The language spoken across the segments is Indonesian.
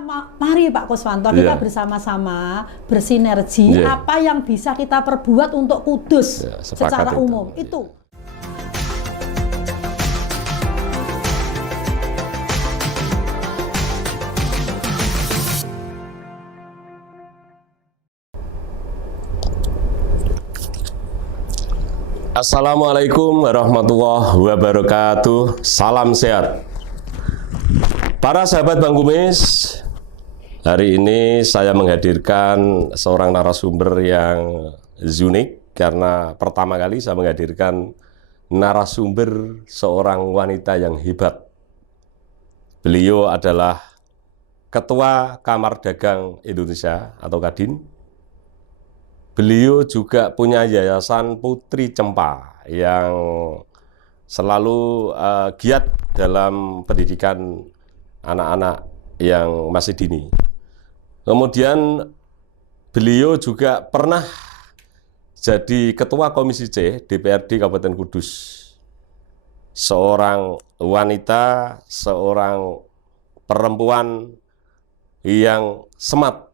Mari Pak Kuswanto kita bersama-sama bersinergi apa yang bisa kita perbuat untuk Kudus secara umum itu. Assalamualaikum warahmatullahi wabarakatuh. Salam sehat. Para sahabat Bang Kumis, hari ini saya menghadirkan seorang narasumber yang unik karena pertama kali saya menghadirkan narasumber seorang wanita yang hebat. Beliau adalah Ketua Kamar Dagang Indonesia atau Kadin. Beliau juga punya Yayasan Putri Cempa yang selalu giat dalam pendidikan anak-anak yang masih dini. Kemudian beliau juga pernah jadi Ketua Komisi C DPRD Kabupaten Kudus. Seorang wanita, seorang perempuan yang smart,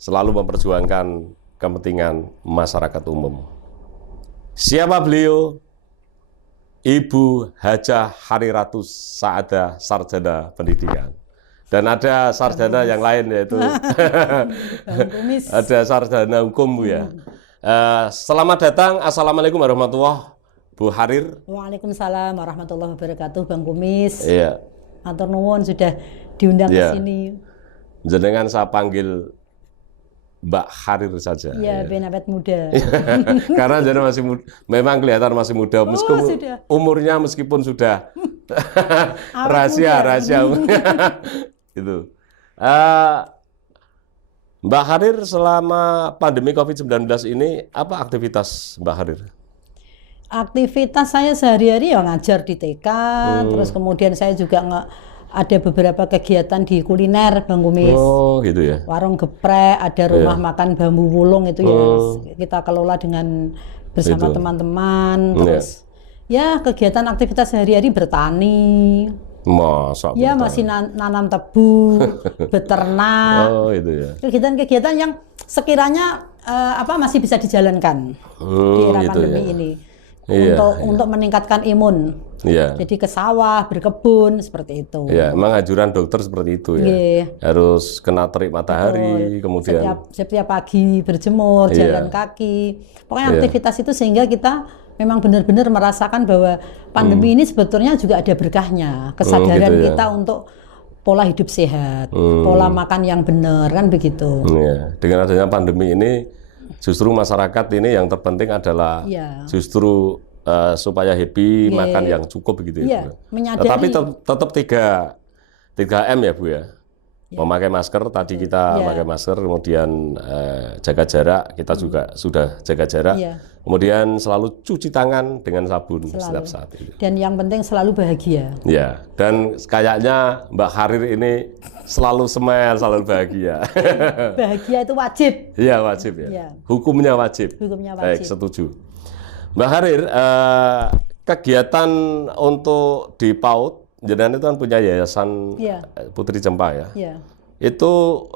selalu memperjuangkan kepentingan masyarakat umum. Siapa beliau? Ibu Hajah Hariratus Saadah, Sarjana Pendidikan. Dan ada sarjana yang lain yaitu ada sarjana hukum, Bu ya. Selamat datang. Assalamualaikum warahmatullahi wabarakatuh, Bu Harir. Waalaikumsalam warahmatullahi wabarakatuh, Bang Kumis. Iya. Matur nuwun sudah diundang ke sini. Jenengan saya panggil Mbak Harir saja. Iya, ben awet muda. Karena jadi masih muda, memang kelihatan masih muda, meskipun umurnya meskipun sudah rahasia. Itu. Mbak Harir selama pandemi COVID-19 ini apa aktivitas Mbak Harir? Aktivitas saya sehari-hari ya ngajar di TK, terus kemudian saya juga ada beberapa kegiatan di kuliner, Bang Kumis. Oh, gitu ya. Warung geprek, ada rumah makan bambu wulung itu ya kita kelola dengan bersama teman-teman. Terus ya kegiatan aktivitas sehari-hari bertani. Masa ya bertani? Masih nanam tebu, beternak. Oh, itu ya. Kegiatan-kegiatan yang sekiranya masih bisa dijalankan di era gitu pandemi ya. ini. Untuk meningkatkan imun. Jadi ke sawah, berkebun, seperti itu. Ya, emang anjuran dokter seperti itu ya. Harus kena terik matahari, kemudian setiap pagi berjemur, jalan kaki. Pokoknya aktivitas itu sehingga kita memang benar-benar merasakan bahwa pandemi ini sebetulnya juga ada berkahnya. Kesadaran gitu ya. kita untuk pola hidup sehat, pola makan yang benar, kan begitu. Ya. Dengan adanya pandemi ini, justru masyarakat ini yang terpenting adalah justru supaya happy, makan yang cukup begitu ya. Tapi tetap 3M ya, Bu ya. Memakai masker, tadi kita pakai masker, kemudian jaga jarak, kita juga sudah jaga jarak. Kemudian selalu cuci tangan dengan sabun setiap saat itu. Dan yang penting selalu bahagia. Ya, dan kayaknya Mbak Harir ini selalu smile, selalu bahagia. Bahagia itu wajib. Iya, wajib ya. Hukumnya wajib. Hukumnya wajib. Baik, setuju. Mbak Harir, kegiatan untuk di PAUD, jenengan itu kan punya Yayasan Putri Cempa ya. Itu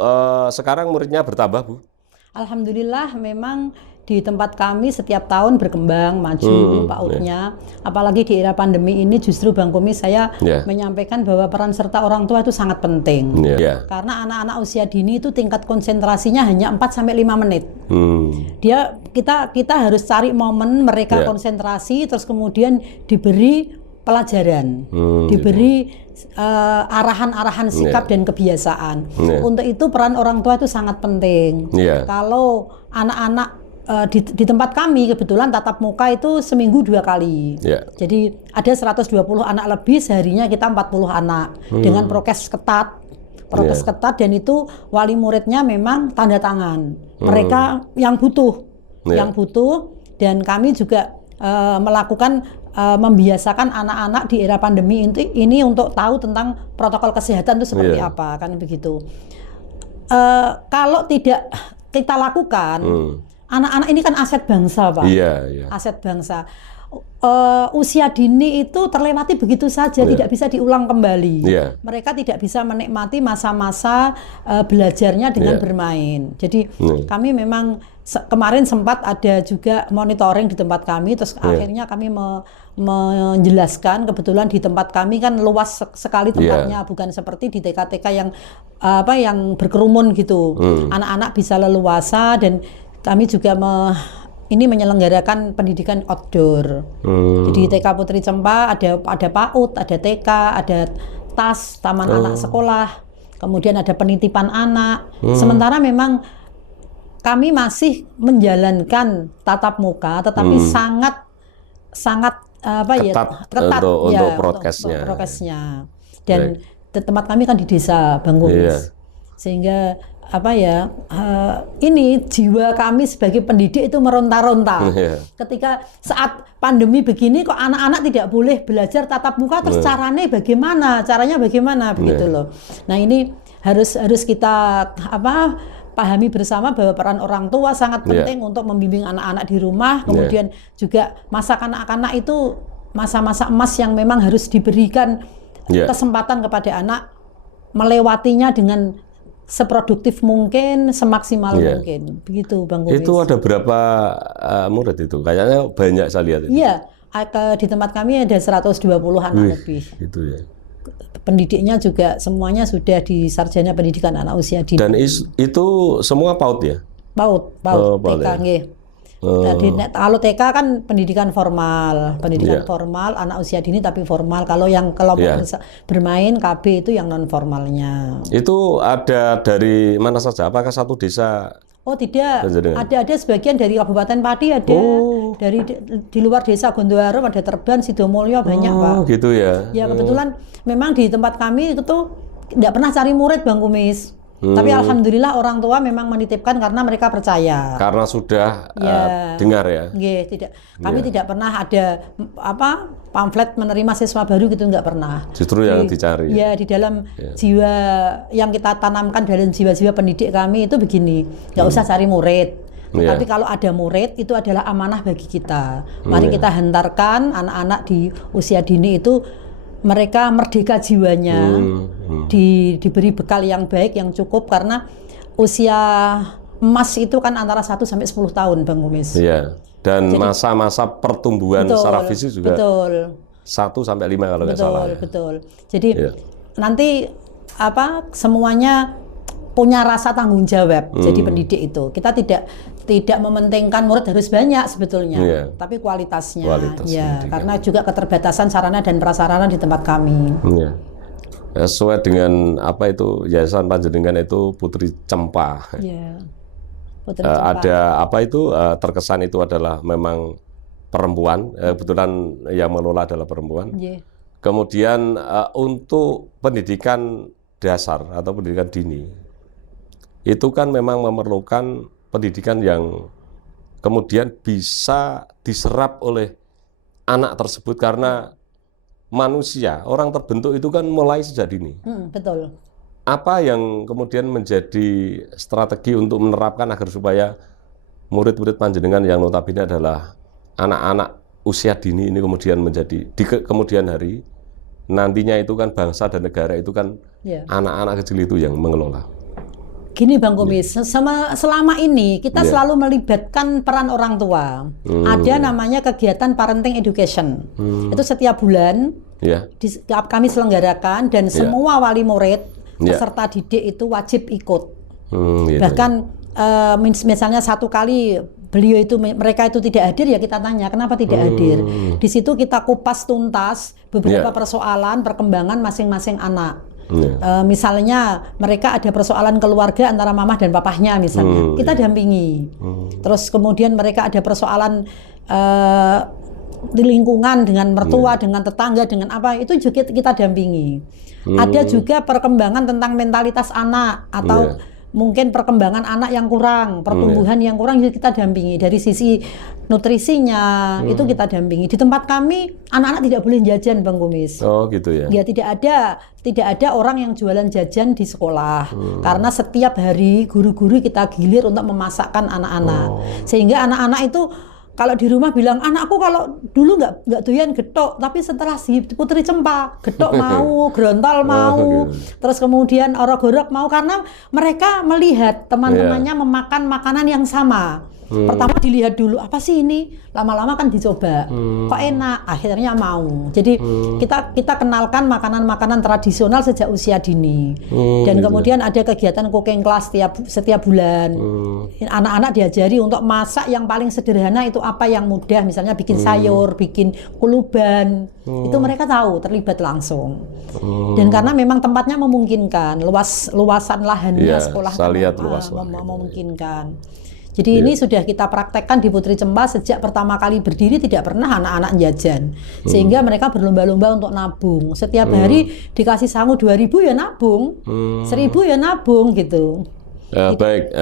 sekarang muridnya bertambah, Bu? Alhamdulillah memang di tempat kami setiap tahun berkembang, maju PAUD-nya. Apalagi di era pandemi ini justru Bang Kumis saya menyampaikan bahwa peran serta orang tua itu sangat penting. Karena anak-anak usia dini itu tingkat konsentrasinya hanya 4-5 menit. Kita harus cari momen mereka konsentrasi, terus kemudian diberi pelajaran, diberi arahan-arahan sikap dan kebiasaan. Untuk itu peran orang tua itu sangat penting. Kalau anak-anak di tempat kami kebetulan tatap muka itu seminggu 2 kali. Jadi ada 120 anak lebih, seharinya kita 40 anak dengan prokes ketat. Dan itu wali muridnya memang tanda tangan. Mereka yang butuh, dan kami juga melakukan membiasakan anak-anak di era pandemi ini untuk tahu tentang protokol kesehatan itu seperti apa, kan begitu. Kalau tidak kita lakukan, anak-anak ini kan aset bangsa, Pak. Aset bangsa. usia dini itu terlewati begitu saja, tidak bisa diulang kembali. Mereka tidak bisa menikmati masa-masa belajarnya dengan bermain. Jadi kami memang kemarin sempat ada juga monitoring di tempat kami, terus akhirnya kami menjelaskan, kebetulan di tempat kami kan luas sekali tempatnya, bukan seperti di TK-TK yang yang berkerumun gitu. Anak-anak bisa leluasa, dan kami juga ini menyelenggarakan pendidikan outdoor. Jadi TK Putri Cempa ada PAUD, ada TK, ada TAS, Taman Anak Sekolah, kemudian ada penitipan anak. Sementara memang kami masih menjalankan tatap muka, tetapi sangat ketat untuk prokesnya. Dan tempat kami kan di desa Bangkumis, sehingga ini jiwa kami sebagai pendidik itu meronta-ronta. Ketika saat pandemi begini kok anak-anak tidak boleh belajar tatap muka, terus caranya bagaimana begitu loh. Nah, ini harus kita pahami bersama bahwa peran orang tua sangat penting untuk membimbing anak-anak di rumah. Kemudian juga masa kanak-kanak itu masa-masa emas yang memang harus diberikan kesempatan kepada anak melewatinya dengan seproduktif mungkin, semaksimal mungkin. Begitu Bang Kumis. Itu ada berapa murid itu? Kayaknya banyak saya lihat itu. Iya, di tempat kami ada 120 anak lebih. Itu ya. Pendidiknya juga semuanya sudah di sarjana pendidikan anak usia dini. Dan itu semua PAUD ya? PAUD, TK nggih. Kalau TK kan pendidikan formal, formal anak usia dini tapi formal. Kalau yang kelompok bermain KB itu yang non formalnya. Itu ada dari mana saja? Apakah satu desa? Oh tidak, ada sebagian dari Kabupaten Pati ada, dari di luar desa Gondoharum ada Terban, Sidomulyo banyak Pak. Oh gitu ya. Ya kebetulan memang di tempat kami itu tuh tidak pernah cari murid Bang Kumis. Tapi alhamdulillah orang tua memang menitipkan karena mereka percaya. Karena sudah dengar ya. Kami tidak pernah ada pamflet menerima siswa baru gitu, nggak pernah. Justru yang dicari. Ya di dalam jiwa yang kita tanamkan dalam jiwa-jiwa pendidik kami itu begini, nggak usah cari murid. Tapi kalau ada murid itu adalah amanah bagi kita. Mari kita hantarkan anak-anak di usia dini itu mereka merdeka jiwanya, diberi bekal yang baik, yang cukup, karena usia emas itu kan antara 1 sampai 10 tahun Bang Kumis. Iya. Dan masa-masa pertumbuhan secara fisik juga 1 sampai 5 kalau nggak salah. Betul. Jadi nanti semuanya punya rasa tanggung jawab. Jadi pendidik itu kita tidak mementingkan murid harus banyak sebetulnya, tapi kualitasnya. Karena juga keterbatasan sarana dan prasarana di tempat kami. Sesuai dengan Yayasan Panjenengan itu Putri Cempa. Putri Cempa. Ada terkesan itu adalah memang perempuan, kebetulan yang mengelola adalah perempuan. Kemudian untuk pendidikan dasar atau pendidikan dini itu kan memang memerlukan pendidikan yang kemudian bisa diserap oleh anak tersebut, karena manusia, orang terbentuk itu kan mulai sejak dini. Betul. Apa yang kemudian menjadi strategi untuk menerapkan agar supaya murid-murid Panjenengan yang notabene adalah anak-anak usia dini ini kemudian menjadi di kemudian hari nantinya itu kan bangsa dan negara itu kan anak-anak kecil itu yang mengelola. Gini Bang Kumis, selama ini kita selalu melibatkan peran orang tua. Ada namanya kegiatan parenting education. Itu setiap bulan kami selenggarakan, dan semua wali murid peserta didik itu wajib ikut. Bahkan misalnya satu kali mereka itu tidak hadir, ya kita tanya kenapa tidak hadir. Di situ kita kupas tuntas beberapa persoalan perkembangan masing-masing anak. Misalnya mereka ada persoalan keluarga antara mamah dan papahnya misalnya, kita dampingi. Terus kemudian mereka ada persoalan di lingkungan dengan mertua, dengan tetangga, dengan itu juga kita dampingi. Ada juga perkembangan tentang mentalitas anak atau mungkin perkembangan anak yang kurang, pertumbuhan yang kurang, juga kita dampingi. Dari sisi nutrisinya itu kita dampingi. Di tempat kami anak-anak tidak boleh jajan Bang Kumis. Oh gitu ya. Ya tidak ada orang yang jualan jajan di sekolah. Karena setiap hari guru-guru kita gilir untuk memasakkan anak-anak. Sehingga anak-anak itu kalau di rumah bilang anakku kalau dulu nggak doyan getok, tapi setelah si Putri Cempa getok mau, Grontol mau, terus kemudian Orogorok mau, karena mereka melihat teman-temannya memakan makanan yang sama. Pertama dilihat dulu apa sih ini, lama-lama kan dicoba, kok enak, akhirnya mau. Jadi kita kenalkan makanan-makanan tradisional sejak usia dini. Dan kemudian ada kegiatan cooking class setiap bulan. Anak-anak diajari untuk masak yang paling sederhana itu apa yang mudah, misalnya bikin sayur, bikin kuluban. Itu mereka tahu, terlibat langsung. Dan karena memang tempatnya memungkinkan, luasan lahannya sekolah memungkinkan. Jadi ini sudah kita praktekkan di Putri Cempa sejak pertama kali berdiri, tidak pernah anak-anak jajan. Sehingga mereka berlomba-lomba untuk nabung. Setiap hari dikasih sangu 2.000 ya nabung, 1.000 ya nabung gitu. Baik,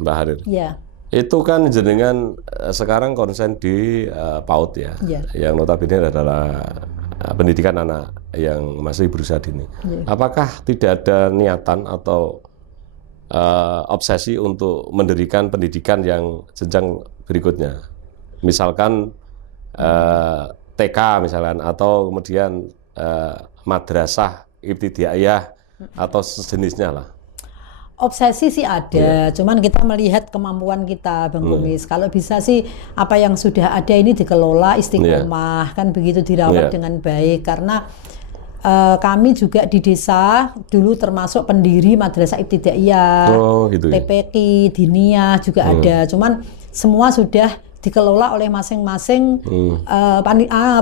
Mbak Harir. Ya. Itu kan jenengan sekarang konsen di PAUD ya, yang notabene adalah pendidikan anak yang masih berusia dini. Apakah tidak ada niatan atau obsesi untuk mendirikan pendidikan yang jenjang berikutnya, misalkan TK misalkan, atau kemudian madrasah ibtidaiyah atau sejenisnya lah? Obsesi sih ada, cuman kita melihat kemampuan kita, Bang Kumis. Kalau bisa sih apa yang sudah ada ini dikelola istiqomah, kan begitu, dirawat dengan baik. Karena kami juga di desa dulu termasuk pendiri Madrasah Ibtidaiyah, TPQ, Diniyah juga ada. Cuman semua sudah dikelola oleh masing-masing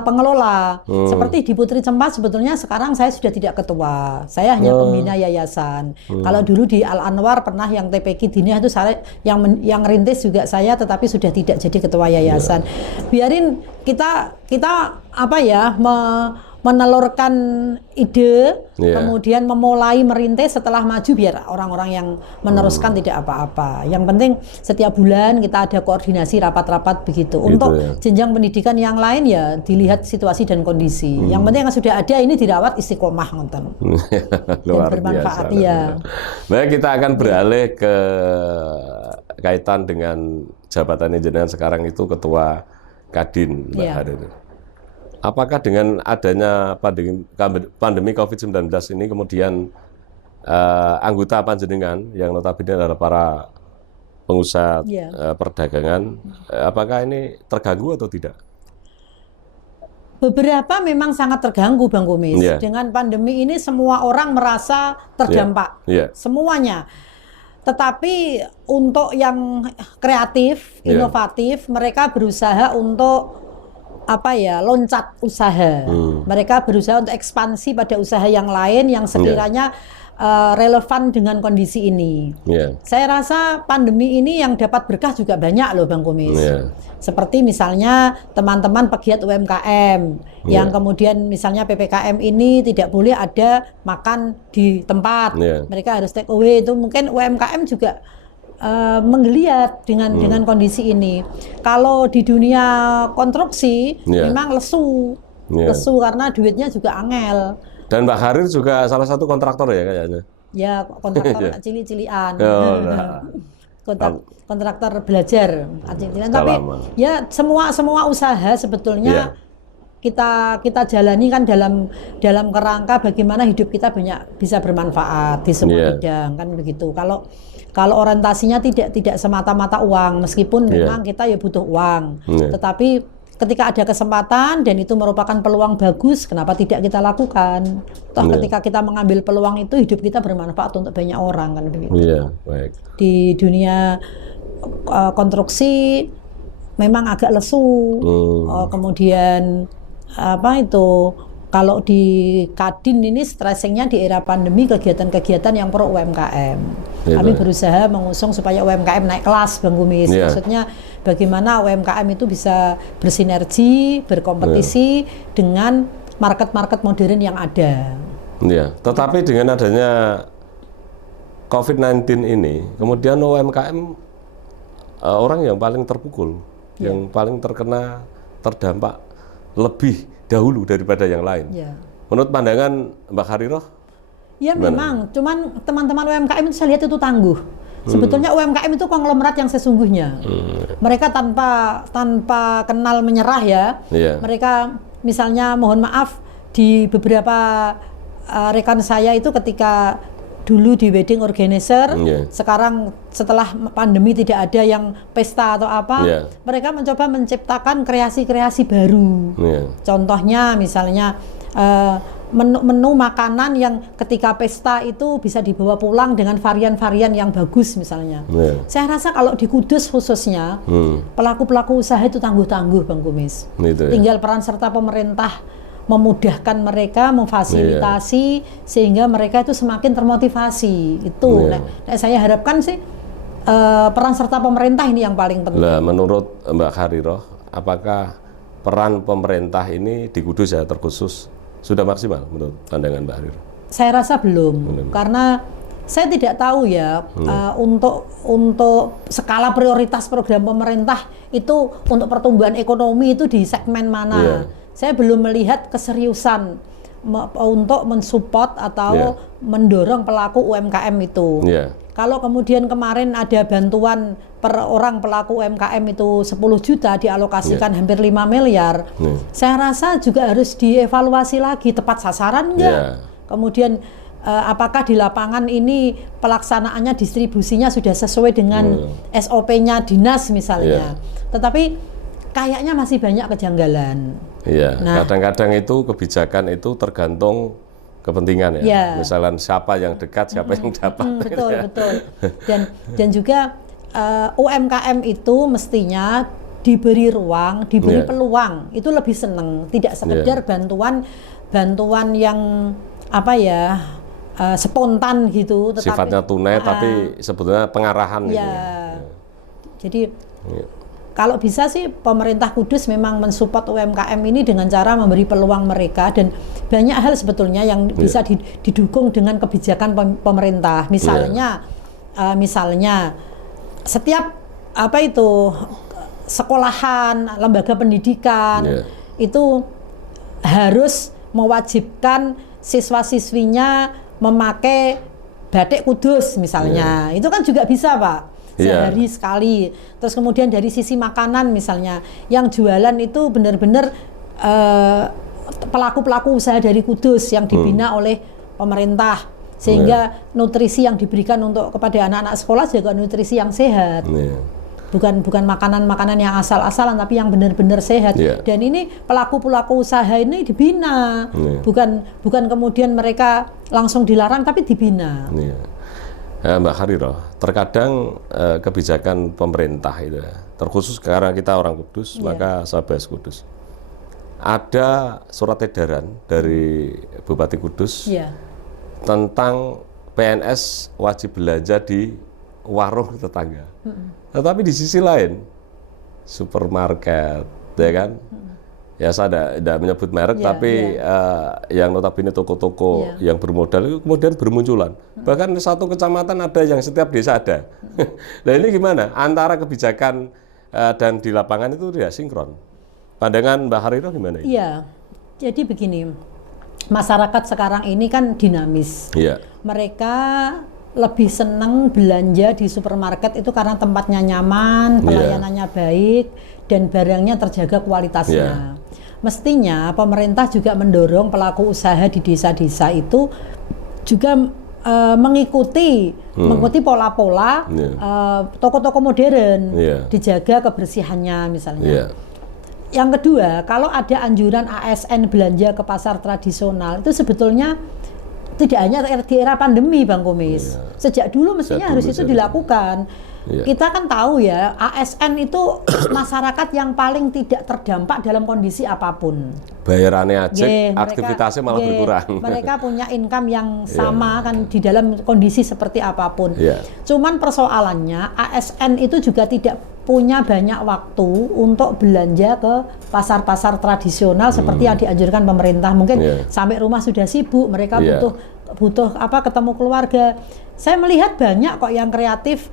pengelola. Seperti di Putri Cempa sebetulnya sekarang saya sudah tidak ketua, saya hanya pembina yayasan. Kalau dulu di Al Anwar pernah yang TPQ Diniyah itu saya yang rintis juga saya, tetapi sudah tidak jadi ketua yayasan. Biarin kita apa ya, menelurkan ide, kemudian memulai merintis, setelah maju biar orang-orang yang meneruskan tidak apa-apa. Yang penting setiap bulan kita ada koordinasi rapat-rapat begitu. Untuk jenjang pendidikan yang lain ya dilihat situasi dan kondisi. Yang penting yang sudah ada ini dirawat istiqomah ngonten. Dan bermanfaat ya. Baik, kita akan beralih ke kaitan dengan jabatan jenengan sekarang itu Ketua Kadin, Mbak Harir. Apakah dengan adanya pandemi COVID-19 ini kemudian anggota panjenengan yang notabene adalah para pengusaha perdagangan, apakah ini terganggu atau tidak? Beberapa memang sangat terganggu, Bang Kumis. Dengan pandemi ini semua orang merasa terdampak, semuanya. Tetapi untuk yang kreatif, inovatif, mereka berusaha untuk loncat usaha. Mereka berusaha untuk ekspansi pada usaha yang lain yang sekiranya relevan dengan kondisi ini. Saya rasa pandemi ini yang dapat berkah juga banyak loh, Bang Kumis. Seperti misalnya teman-teman pegiat UMKM yang kemudian misalnya PPKM ini tidak boleh ada makan di tempat. Mereka harus take away. Itu mungkin UMKM juga menggeliat dengan kondisi ini. Kalau di dunia konstruksi memang lesu karena duitnya juga angel. Dan Mbak Harir juga salah satu kontraktor ya kayaknya. Ya, kontraktor cili-cilian. Kontraktor belajar cili-cilian. Tapi ya semua usaha sebetulnya kita jalani kan dalam kerangka bagaimana hidup kita bisa bermanfaat di semua bidang, kan begitu. Kalau orientasinya tidak semata-mata uang, meskipun memang kita ya butuh uang, tetapi ketika ada kesempatan dan itu merupakan peluang bagus, kenapa tidak kita lakukan? Toh ketika kita mengambil peluang itu, hidup kita bermanfaat untuk banyak orang, kan begitu. Baik. Di dunia konstruksi memang agak lesu, kemudian kalau di Kadin ini stressingnya di era pandemi kegiatan-kegiatan yang pro UMKM. Kami berusaha mengusung supaya UMKM naik kelas, Bang Kumis. Maksudnya bagaimana UMKM itu bisa bersinergi, berkompetisi dengan market-market modern yang ada. Tetapi dengan adanya COVID-19 ini, kemudian UMKM orang yang paling terpukul, yang paling terdampak lebih dahulu daripada yang lain. Menurut pandangan Mbak Hariroh? Ya gimana? Memang, cuman teman-teman UMKM itu saya lihat itu tangguh. Sebetulnya UMKM itu konglomerat yang sesungguhnya. Mereka tanpa kenal menyerah ya. Mereka misalnya mohon maaf di beberapa rekan saya itu ketika dulu di wedding organizer, sekarang setelah pandemi tidak ada yang pesta atau apa, mereka mencoba menciptakan kreasi-kreasi baru. Contohnya misalnya menu makanan yang ketika pesta itu bisa dibawa pulang dengan varian-varian yang bagus misalnya. Saya rasa kalau di Kudus khususnya, pelaku-pelaku usaha itu tangguh-tangguh Bang Kumis. Tinggal peran serta pemerintah memudahkan mereka, memfasilitasi sehingga mereka itu semakin termotivasi. Itu saya harapkan sih peran serta pemerintah ini yang paling penting. Nah, menurut Mbak Khariroh, apakah peran pemerintah ini di Kudus ya terkhusus sudah maksimal menurut pandangan Mbak Khariroh? Saya rasa belum. Karena saya tidak tahu ya untuk skala prioritas program pemerintah itu untuk pertumbuhan ekonomi itu di segmen mana. Saya belum melihat keseriusan untuk mensupport atau mendorong pelaku UMKM itu. Kalau kemudian kemarin ada bantuan per orang pelaku UMKM itu 10 juta dialokasikan hampir 5 miliar, saya rasa juga harus dievaluasi lagi, tepat sasaran enggak? Kemudian apakah di lapangan ini pelaksanaannya, distribusinya sudah sesuai dengan SOP-nya dinas misalnya. Tetapi kayaknya masih banyak kejanggalan. Kadang-kadang itu kebijakan itu tergantung kepentingan ya. Misalnya siapa yang dekat, siapa yang dapat. Betul. Dan juga UMKM itu mestinya diberi ruang, diberi peluang. Itu lebih senang, tidak sekedar bantuan yang spontan gitu. Tetapi, sifatnya tunai, tapi sebetulnya pengarahan. Jadi kalau bisa sih pemerintah Kudus memang mensupport UMKM ini dengan cara memberi peluang mereka, dan banyak hal sebetulnya yang bisa didukung dengan kebijakan pemerintah. Misalnya setiap sekolahan, lembaga pendidikan itu harus mewajibkan siswa-siswinya memakai batik Kudus misalnya. Itu kan juga bisa, Pak. Sehari sekali. Terus kemudian dari sisi makanan misalnya, yang jualan itu benar-benar pelaku-pelaku usaha dari Kudus yang dibina oleh pemerintah, sehingga nutrisi yang diberikan kepada anak-anak sekolah juga nutrisi yang sehat. Bukan makanan-makanan yang asal-asalan, tapi yang benar-benar sehat. Dan ini pelaku-pelaku usaha ini dibina, bukan kemudian mereka langsung dilarang, tapi dibina. Mbak Khariroh, terkadang kebijakan pemerintah itu, terkhusus karena kita orang Kudus, maka saya bahas Kudus. Ada surat edaran dari Bupati Kudus tentang PNS wajib belanja di warung tetangga. Tetapi di sisi lain, supermarket, ya kan? Ya saya tidak menyebut merek, tapi yang notabene toko-toko yang bermodal itu kemudian bermunculan. Bahkan satu kecamatan ada yang setiap desa ada. Nah ini gimana? Antara kebijakan dan di lapangan itu tidak sinkron. Pandangan Mbak Khariroh gimana? Iya, jadi begini, masyarakat sekarang ini kan dinamis. Mereka lebih senang belanja di supermarket itu karena tempatnya nyaman, pelayanannya baik, dan barangnya terjaga kualitasnya. Mestinya pemerintah juga mendorong pelaku usaha di desa-desa itu juga mengikuti pola-pola toko-toko modern, dijaga kebersihannya misalnya. Yang kedua, kalau ada anjuran ASN belanja ke pasar tradisional, itu sebetulnya tidak hanya di era pandemi, Bang Kumis. Sejak dulu mestinya harus itu dilakukan. Kita kan tahu ya, ASN itu masyarakat yang paling tidak terdampak dalam kondisi apapun. Bayarannya aja, aktivitasnya malah berkurang. Mereka punya income yang sama kan di dalam kondisi seperti apapun. Cuman persoalannya ASN itu juga tidak punya banyak waktu untuk belanja ke pasar-pasar tradisional seperti yang dianjurkan pemerintah. Mungkin sampai rumah sudah sibuk, mereka butuh ketemu keluarga. Saya melihat banyak kok yang kreatif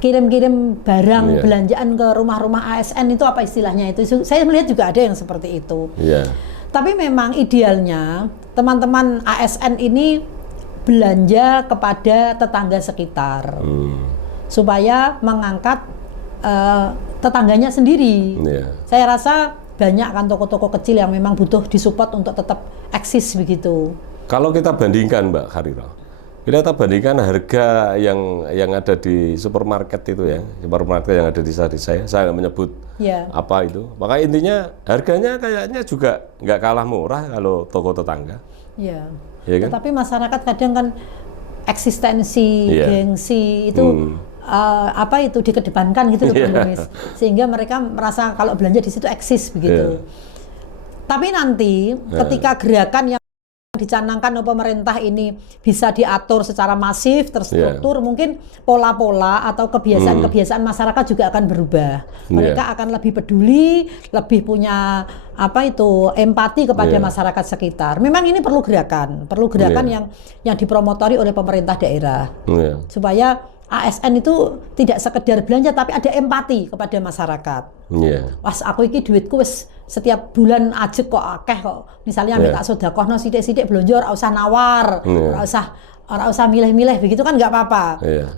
kirim-kirim barang belanjaan ke rumah-rumah ASN itu apa istilahnya itu. Saya melihat juga ada yang seperti itu. Tapi memang idealnya teman-teman ASN ini belanja kepada tetangga sekitar, supaya mengangkat tetangganya sendiri. Saya rasa banyak kan toko-toko kecil yang memang butuh disupport untuk tetap eksis begitu. Kalau kita bandingkan Mbak Khairil, kita bandingkan harga yang ada di supermarket itu ya, supermarket yang ada di saya nggak menyebut apa itu. Maka intinya harganya kayaknya juga nggak kalah murah kalau toko tetangga. Iya. Ya kan? Tapi masyarakat kadang kan eksistensi, gengsi itu apa itu dikedepankan gitu loh Bang, sehingga mereka merasa kalau belanja di situ eksis begitu. Tapi nanti ketika gerakan yang dicanangkan oleh pemerintah ini bisa diatur secara masif, terstruktur, mungkin pola-pola atau kebiasaan-kebiasaan masyarakat juga akan berubah. Mereka akan lebih peduli, lebih punya empati kepada masyarakat sekitar. Memang ini perlu gerakan yang dipromotori oleh pemerintah daerah, supaya ASN itu tidak sekedar belanja tapi ada empati kepada masyarakat. Pas aku iki duitku wis setiap bulan ajek kok akeh kok. Misalnya ambil tak sedekahno sithik-sithik belanja ora usah nawar, ora usah milih-milih begitu kan nggak apa-apa.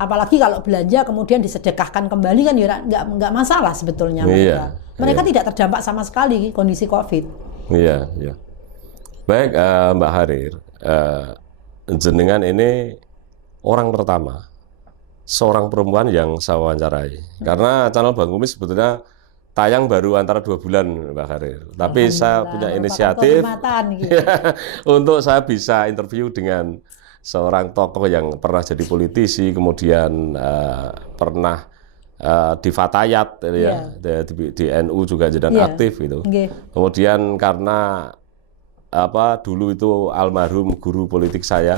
Apalagi kalau belanja kemudian disedekahkan kembali kan ya nggak masalah sebetulnya mereka. Mereka tidak terdampak sama sekali kondisi Covid. Baik Mbak Khairil, jenengan ini orang pertama seorang perempuan yang saya wawancarai. Karena channel Bang Kumis sebetulnya tayang baru antara 2 bulan Mbak Khairil. Tapi saya punya inisiatif untuk saya bisa interview dengan seorang tokoh yang pernah jadi politisi, kemudian pernah di Fatayat di NU juga jadi aktif gitu. Kemudian karena dulu itu almarhum guru politik saya,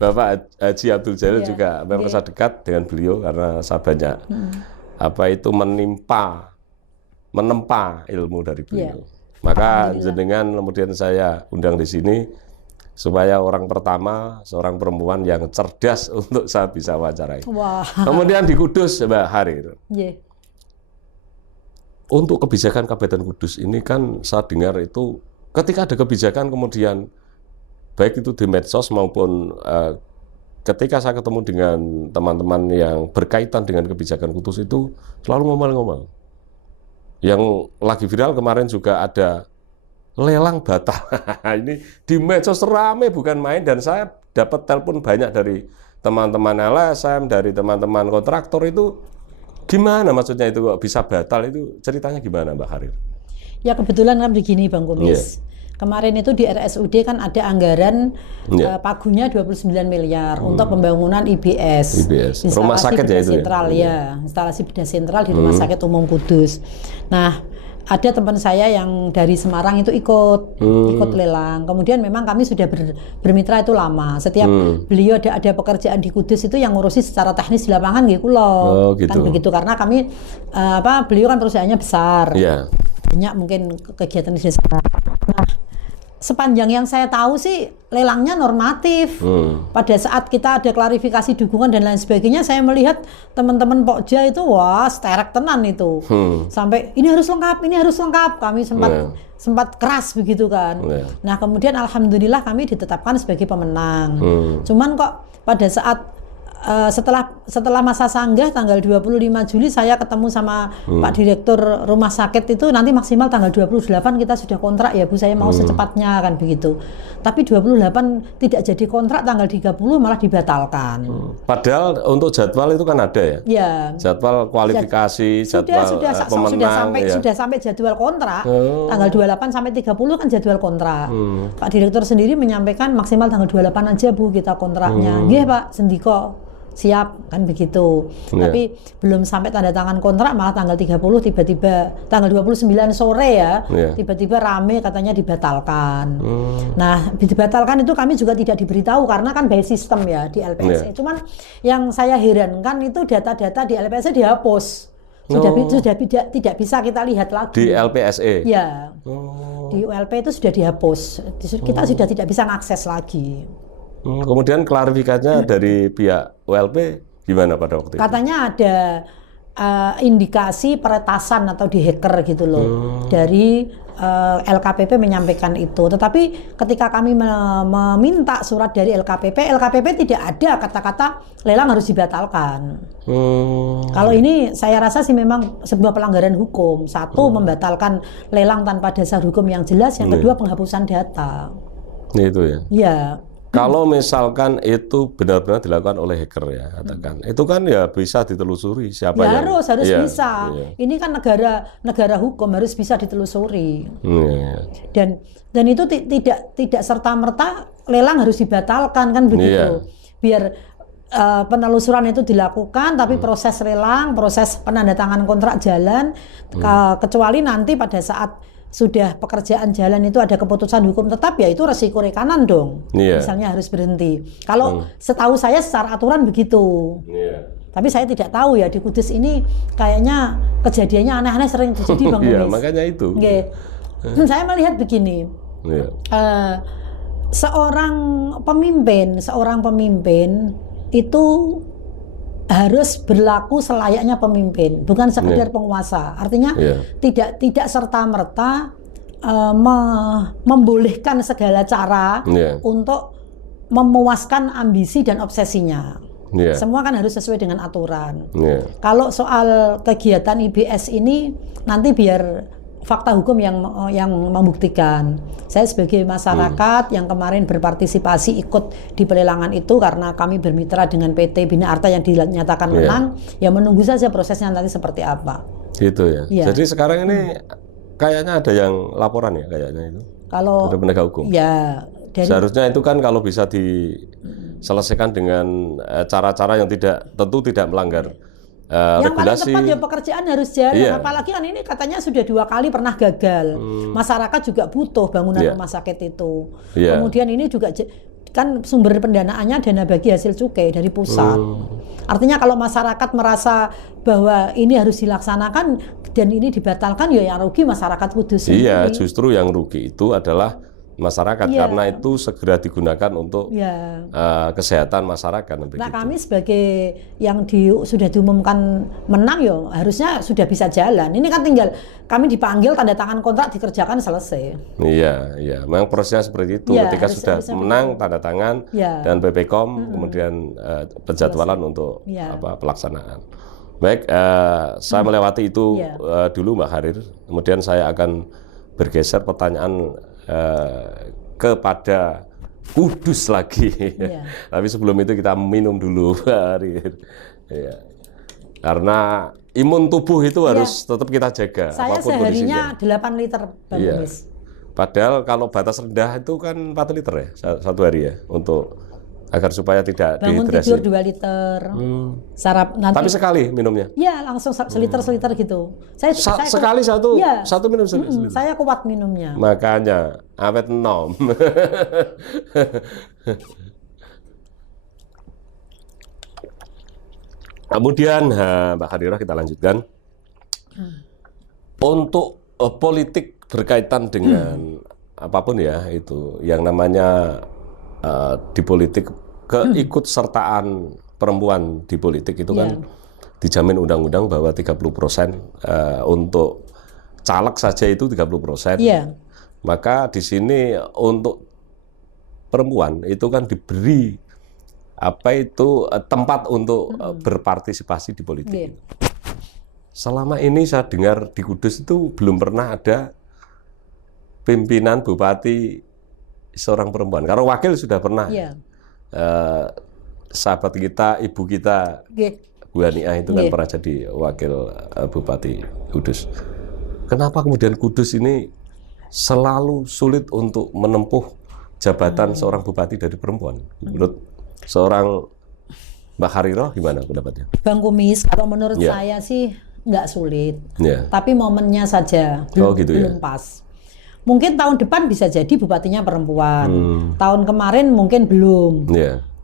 Bapak Haji Abdul Jalil juga memang saya dekat dengan beliau karena saya banyak menempa ilmu dari beliau. Maka jenengan kemudian saya undang di sini supaya orang pertama seorang perempuan yang cerdas untuk saya bisa wawancarai. Kemudian di Kudus Mbak Khairil. Untuk kebijakan Kabupaten Kudus ini kan saya dengar itu ketika ada kebijakan kemudian baik itu di medsos maupun ketika saya ketemu dengan teman-teman yang berkaitan dengan kebijakan Kudus itu selalu ngomong-ngomong. Yang lagi viral kemarin juga ada lelang batal. Ini di medsos rame bukan main dan saya dapat telepon banyak dari teman-teman LSM, dari teman-teman kontraktor itu gimana maksudnya itu kok bisa batal itu ceritanya gimana Mbak Khairil? Ya kebetulan kan begini Bang Kumis. Kemarin itu di RSUD kan ada anggaran pagunya 29 miliar untuk pembangunan IBS. Rumah sakit ya itu sentral instalasi bedah sentral di Rumah Sakit Umum Kudus. Nah, ada teman saya yang dari Semarang itu ikut lelang. Kemudian memang kami sudah bermitra itu lama. Setiap beliau ada pekerjaan di Kudus itu yang ngurusi secara teknis di lapangan gitu loh. Kan begitu karena kami beliau kan perusahaannya besar. Banyak mungkin kegiatan di desa. Nah, sepanjang yang saya tahu sih lelangnya normatif. Pada saat kita ada klarifikasi dukungan dan lain sebagainya, saya melihat teman-teman Pokja itu sterek tenan itu. Sampai ini harus lengkap. Kami sempat keras begitu kan. Nah, kemudian alhamdulillah kami ditetapkan sebagai pemenang. Cuman kok pada saat setelah masa sanggah tanggal 25 Juli saya ketemu sama Pak Direktur Rumah Sakit itu nanti maksimal tanggal 28 kita sudah kontrak ya Bu, saya mau secepatnya kan begitu. Tapi 28 tidak jadi kontrak, tanggal 30 malah dibatalkan. Padahal untuk jadwal itu kan ada ya? Jadwal kualifikasi, jadwal pemenang. Sudah sampai jadwal kontrak, tanggal 28 sampai 30 kan jadwal kontrak. Pak Direktur sendiri menyampaikan maksimal tanggal 28 aja Bu kita kontraknya. Nggih Pak Sendiko. Siap kan begitu. Tapi belum sampai tanda tangan kontrak malah tanggal 30 tiba-tiba tanggal 29 sore tiba-tiba rame katanya dibatalkan. Nah, dibatalkan itu kami juga tidak diberitahu karena kan by system ya di LPSE. Cuman yang saya herankan itu data-data di LPSE dihapus. Sudah tidak bisa kita lihat lagi. Di LPSE? Ya. Di ULP itu sudah dihapus. Kita sudah tidak bisa mengakses lagi. Kemudian klarifikasinya dari pihak ULP gimana pada waktu itu? Katanya ada indikasi peretasan atau dihacker gitu loh dari LKPP menyampaikan itu. Tetapi ketika kami meminta surat dari LKPP tidak ada kata-kata lelang harus dibatalkan. Kalau ini saya rasa sih memang sebuah pelanggaran hukum. Satu, membatalkan lelang tanpa dasar hukum yang jelas. Yang kedua, penghapusan data. Itu ya. Ya. Kalau misalkan itu benar-benar dilakukan oleh hacker ya, katakan, itu kan ya bisa ditelusuri siapa ya, yang harus bisa. Ini kan negara hukum, harus bisa ditelusuri. Dan itu tidak serta-merta lelang harus dibatalkan kan begitu. Biar penelusuran itu dilakukan, tapi proses lelang, proses penandatangan kontrak jalan, kecuali nanti pada saat sudah pekerjaan jalan itu ada keputusan hukum tetap, ya itu resiko rekanan dong. Misalnya harus berhenti. Kalau setahu saya secara aturan begitu. Tapi saya tidak tahu ya, di Kudus ini kayaknya kejadiannya aneh-aneh sering terjadi Bang Kumis. Iya, makanya itu. Saya melihat begini. Seorang pemimpin itu harus berlaku selayaknya pemimpin, bukan sekedar penguasa. Artinya tidak serta-merta membolehkan segala cara untuk memuaskan ambisi dan obsesinya. Semua kan harus sesuai dengan aturan. Kalau soal kegiatan IBS ini nanti biar fakta hukum yang membuktikan. Saya sebagai masyarakat yang kemarin berpartisipasi ikut di pelelangan itu karena kami bermitra dengan PT Bina Arta yang dinyatakan menang, ya menunggu saja prosesnya nanti seperti apa. Gitu ya. Jadi sekarang ini kayaknya ada yang laporan ya kayaknya itu. Kalau ada penegak hukum. Ya. Seharusnya itu kan kalau bisa diselesaikan dengan cara-cara yang tentu tidak melanggar yang regulasi. paling tepat ya pekerjaan harus jalan. Apalagi kan ini katanya sudah 2 kali pernah gagal. Masyarakat juga butuh bangunan rumah sakit itu. Kemudian ini juga kan sumber pendanaannya dana bagi hasil cukai dari pusat. Artinya kalau masyarakat merasa bahwa ini harus dilaksanakan dan ini dibatalkan, ya yang rugi masyarakat Kudus sendiri. Iya, justru yang rugi itu adalah masyarakat karena itu segera digunakan untuk kesehatan masyarakat. Nah, kami sebagai yang sudah diumumkan menang, ya harusnya sudah bisa jalan. Ini kan tinggal kami dipanggil, tanda tangan kontrak, dikerjakan, selesai. Iya. Memang prosesnya seperti itu. Ketika sudah menang, tanda tangan dan BPKOM, kemudian penjadwalan untuk pelaksanaan. Baik, saya melewati itu dulu Mbak Harir. Kemudian saya akan bergeser pertanyaan kepada Kudus lagi. Tapi sebelum itu kita minum dulu, karena imun tubuh itu harus tetap kita jaga. Saya seharinya 8 liter Bang Kumis. Padahal kalau batas rendah itu kan 4 liter ya satu hari ya, untuk agar supaya tidak bangun dehidrasi. Tidur 2 liter. Sarap nanti. Tapi sekali minumnya? Ya, langsung seliter gitu. Saya sekali satu minum seliter. Saya kuat minumnya. Makanya awet enom. Kemudian Mbak Harirah, kita lanjutkan. Untuk politik berkaitan dengan apapun ya, itu yang namanya di politik, keikutsertaan perempuan di politik itu kan dijamin undang-undang bahwa 30% untuk caleg saja itu 30%. Maka di sini untuk perempuan itu kan diberi tempat untuk berpartisipasi di politik. Selama ini saya dengar di Kudus itu belum pernah ada pimpinan bupati seorang perempuan. Karena wakil sudah pernah. Sahabat kita, ibu kita, Bu Haniah itu kan pernah jadi wakil bupati Kudus. Kenapa kemudian Kudus ini selalu sulit untuk menempuh jabatan seorang bupati dari perempuan? Menurut seorang Mbak Harirah gimana pendapatnya? Bang Kumis, kalau menurut saya sih nggak sulit. Tapi momennya saja belum pas. Mungkin tahun depan bisa jadi bupatinya perempuan. Tahun kemarin mungkin belum.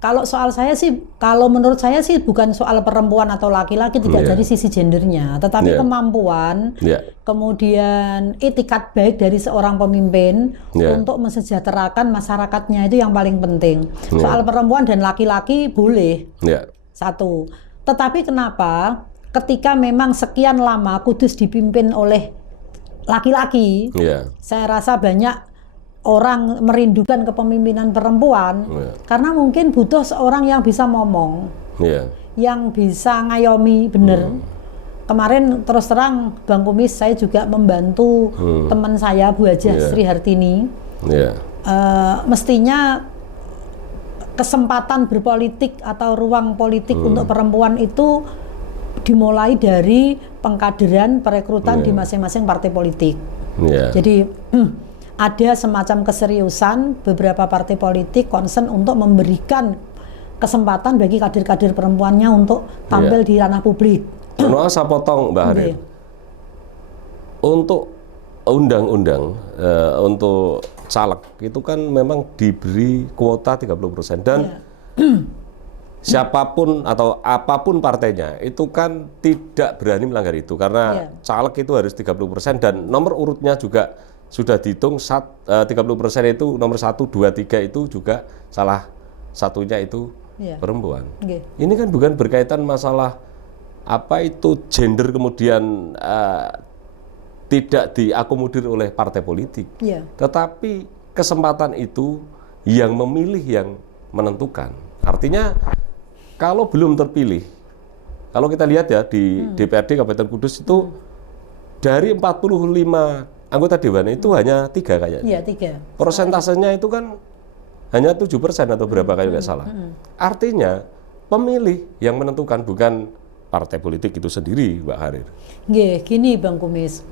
Kalau soal saya sih, kalau menurut saya sih bukan soal perempuan atau laki-laki, tidak dari sisi gendernya, tetapi kemampuan, kemudian etikat baik dari seorang pemimpin untuk mensejahterakan masyarakatnya, itu yang paling penting. Soal perempuan dan laki-laki boleh, satu. Tetapi kenapa ketika memang sekian lama Kudus dipimpin oleh laki-laki. Saya rasa banyak orang merindukan kepemimpinan perempuan karena mungkin butuh seorang yang bisa ngomong, yang bisa ngayomi bener. Kemarin terus terang Bang Kumis, saya juga membantu teman saya Bu Hajah Sri Hartini. Mestinya kesempatan berpolitik atau ruang politik untuk perempuan itu dimulai dari pengkaderan, perekrutan di masing-masing partai politik. Jadi ada semacam keseriusan beberapa partai politik concern untuk memberikan kesempatan bagi kader-kader perempuannya untuk tampil di ranah publik. Saya potong Mbak Harir. Untuk undang-undang untuk caleg itu kan memang diberi kuota 30% dan siapapun atau apapun partainya itu kan tidak berani melanggar itu karena caleg itu harus 30% dan nomor urutnya juga sudah dihitung 30% itu nomor 1, 2, 3 itu juga salah satunya itu perempuan. Ini kan bukan berkaitan masalah apa itu gender kemudian tidak diakomodir oleh partai politik, tetapi kesempatan itu yang memilih yang menentukan. Artinya kalau belum terpilih, kalau kita lihat ya di DPRD Kabupaten Kudus itu dari 45 anggota dewan itu hanya 3 kayaknya. 3. Persentasenya itu kan hanya 7% atau berapa kayak nggak salah. Artinya pemilih yang menentukan bukan partai politik itu sendiri, Mbak Harir. Gini Bang Kumis,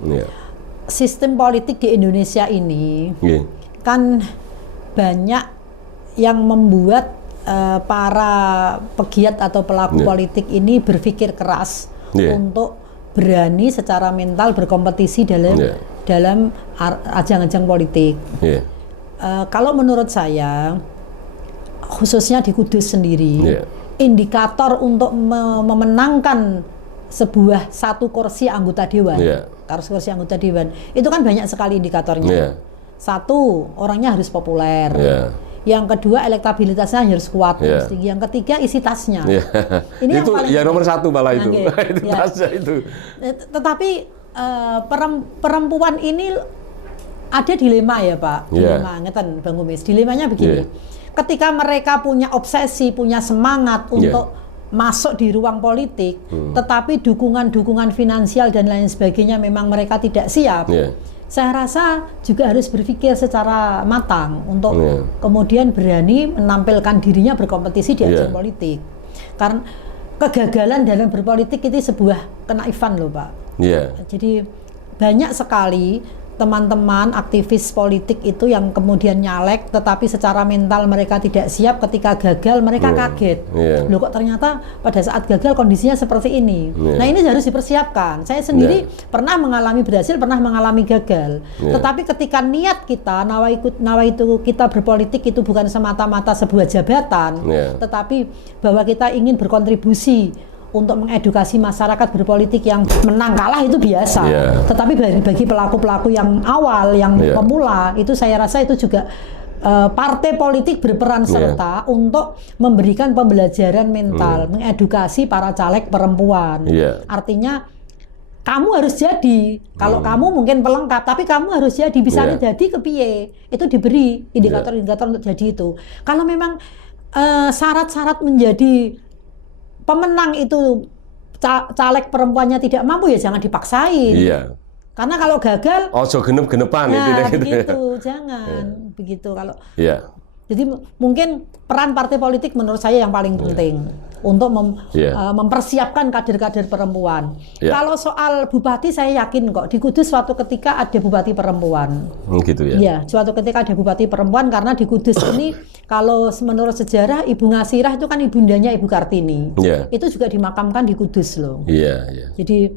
sistem politik di Indonesia ini kan banyak yang membuat para pegiat atau pelaku politik ini berpikir keras untuk berani secara mental berkompetisi dalam ajang-ajang politik. Kalau menurut saya, khususnya di Kudus sendiri, indikator untuk memenangkan satu kursi anggota dewan, kursi anggota dewan itu kan banyak sekali indikatornya. Satu, orangnya harus populer. Yang kedua, elektabilitasnya harus kuat. Yang ketiga, isi tasnya. Ini itu yang nomor 1 malah itu. Itu tasnya itu. Tetapi perempuan ini ada dilema ya Pak. Dilema, ngeten Bang Kumis. Dilemanya begini. Ketika mereka punya obsesi, punya semangat untuk masuk di ruang politik, tetapi dukungan-dukungan finansial dan lain sebagainya memang mereka tidak siap. Saya rasa juga harus berpikir secara matang untuk kemudian berani menampilkan dirinya berkompetisi di ajang politik. Karena kegagalan dalam berpolitik itu sebuah kenaifan loh Pak. Jadi banyak sekali teman-teman aktivis politik itu yang kemudian nyalek tetapi secara mental mereka tidak siap, ketika gagal mereka kaget. Loh kok ternyata pada saat gagal kondisinya seperti ini. Nah ini harus dipersiapkan. Saya sendiri pernah mengalami berhasil, pernah mengalami gagal. Tetapi ketika niat kita, nawaitu kita berpolitik itu bukan semata-mata sebuah jabatan, tetapi bahwa kita ingin berkontribusi untuk mengedukasi masyarakat berpolitik. Yang menang kalah itu biasa, tetapi bagi pelaku-pelaku yang awal, yang pemula, itu saya rasa itu juga partai politik berperan serta untuk memberikan pembelajaran mental, mengedukasi para caleg perempuan. Artinya kamu harus jadi, kalau kamu mungkin pelengkap, tapi kamu harus jadi, bisa jadi kepiye, itu diberi indikator-indikator untuk jadi itu. Kalau memang syarat-syarat menjadi pemenang itu caleg perempuannya tidak mampu, ya jangan dipaksain. Karena kalau gagal, so genep-genepan begitu, jangan begitu. Kalau jadi mungkin peran partai politik menurut saya yang paling penting untuk mempersiapkan kader-kader perempuan. Kalau soal bupati, saya yakin kok di Kudus suatu ketika ada bupati perempuan. Gitu ya. Iya, suatu ketika ada bupati perempuan, karena di Kudus ini kalau menurut sejarah Ibu Ngasirah itu kan ibundanya Ibu Kartini. Itu juga dimakamkan di Kudus loh. Jadi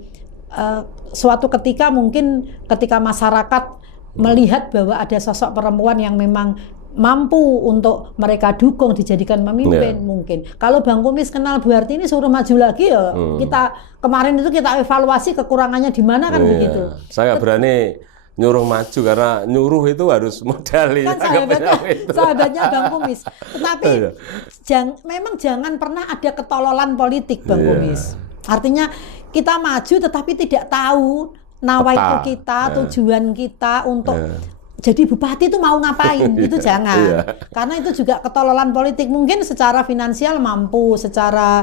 suatu ketika mungkin ketika masyarakat melihat bahwa ada sosok perempuan yang memang mampu untuk mereka dukung dijadikan pemimpin, mungkin. Kalau Bang Kumis kenal Bu Hartini suruh maju lagi ya. Kita kemarin itu kita evaluasi kekurangannya di mana kan begitu. Saya nggak berani nyuruh maju karena nyuruh itu harus modal. Kan sahabatnya Bang Kumis. Tetapi memang jangan pernah ada ketololan politik Bang Kumis. Artinya kita maju tetapi tidak tahu nawaitu kita, tujuan kita untuk jadi bupati itu mau ngapain, itu jangan. Karena itu juga ketololan politik. Mungkin secara finansial mampu, secara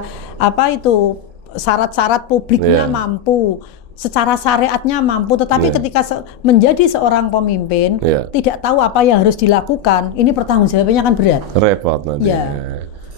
syarat-syarat publiknya mampu, secara syariatnya mampu. Tetapi ketika menjadi seorang pemimpin, tidak tahu apa yang harus dilakukan, ini pertanggungjawabannya kan berat. Repot nanti.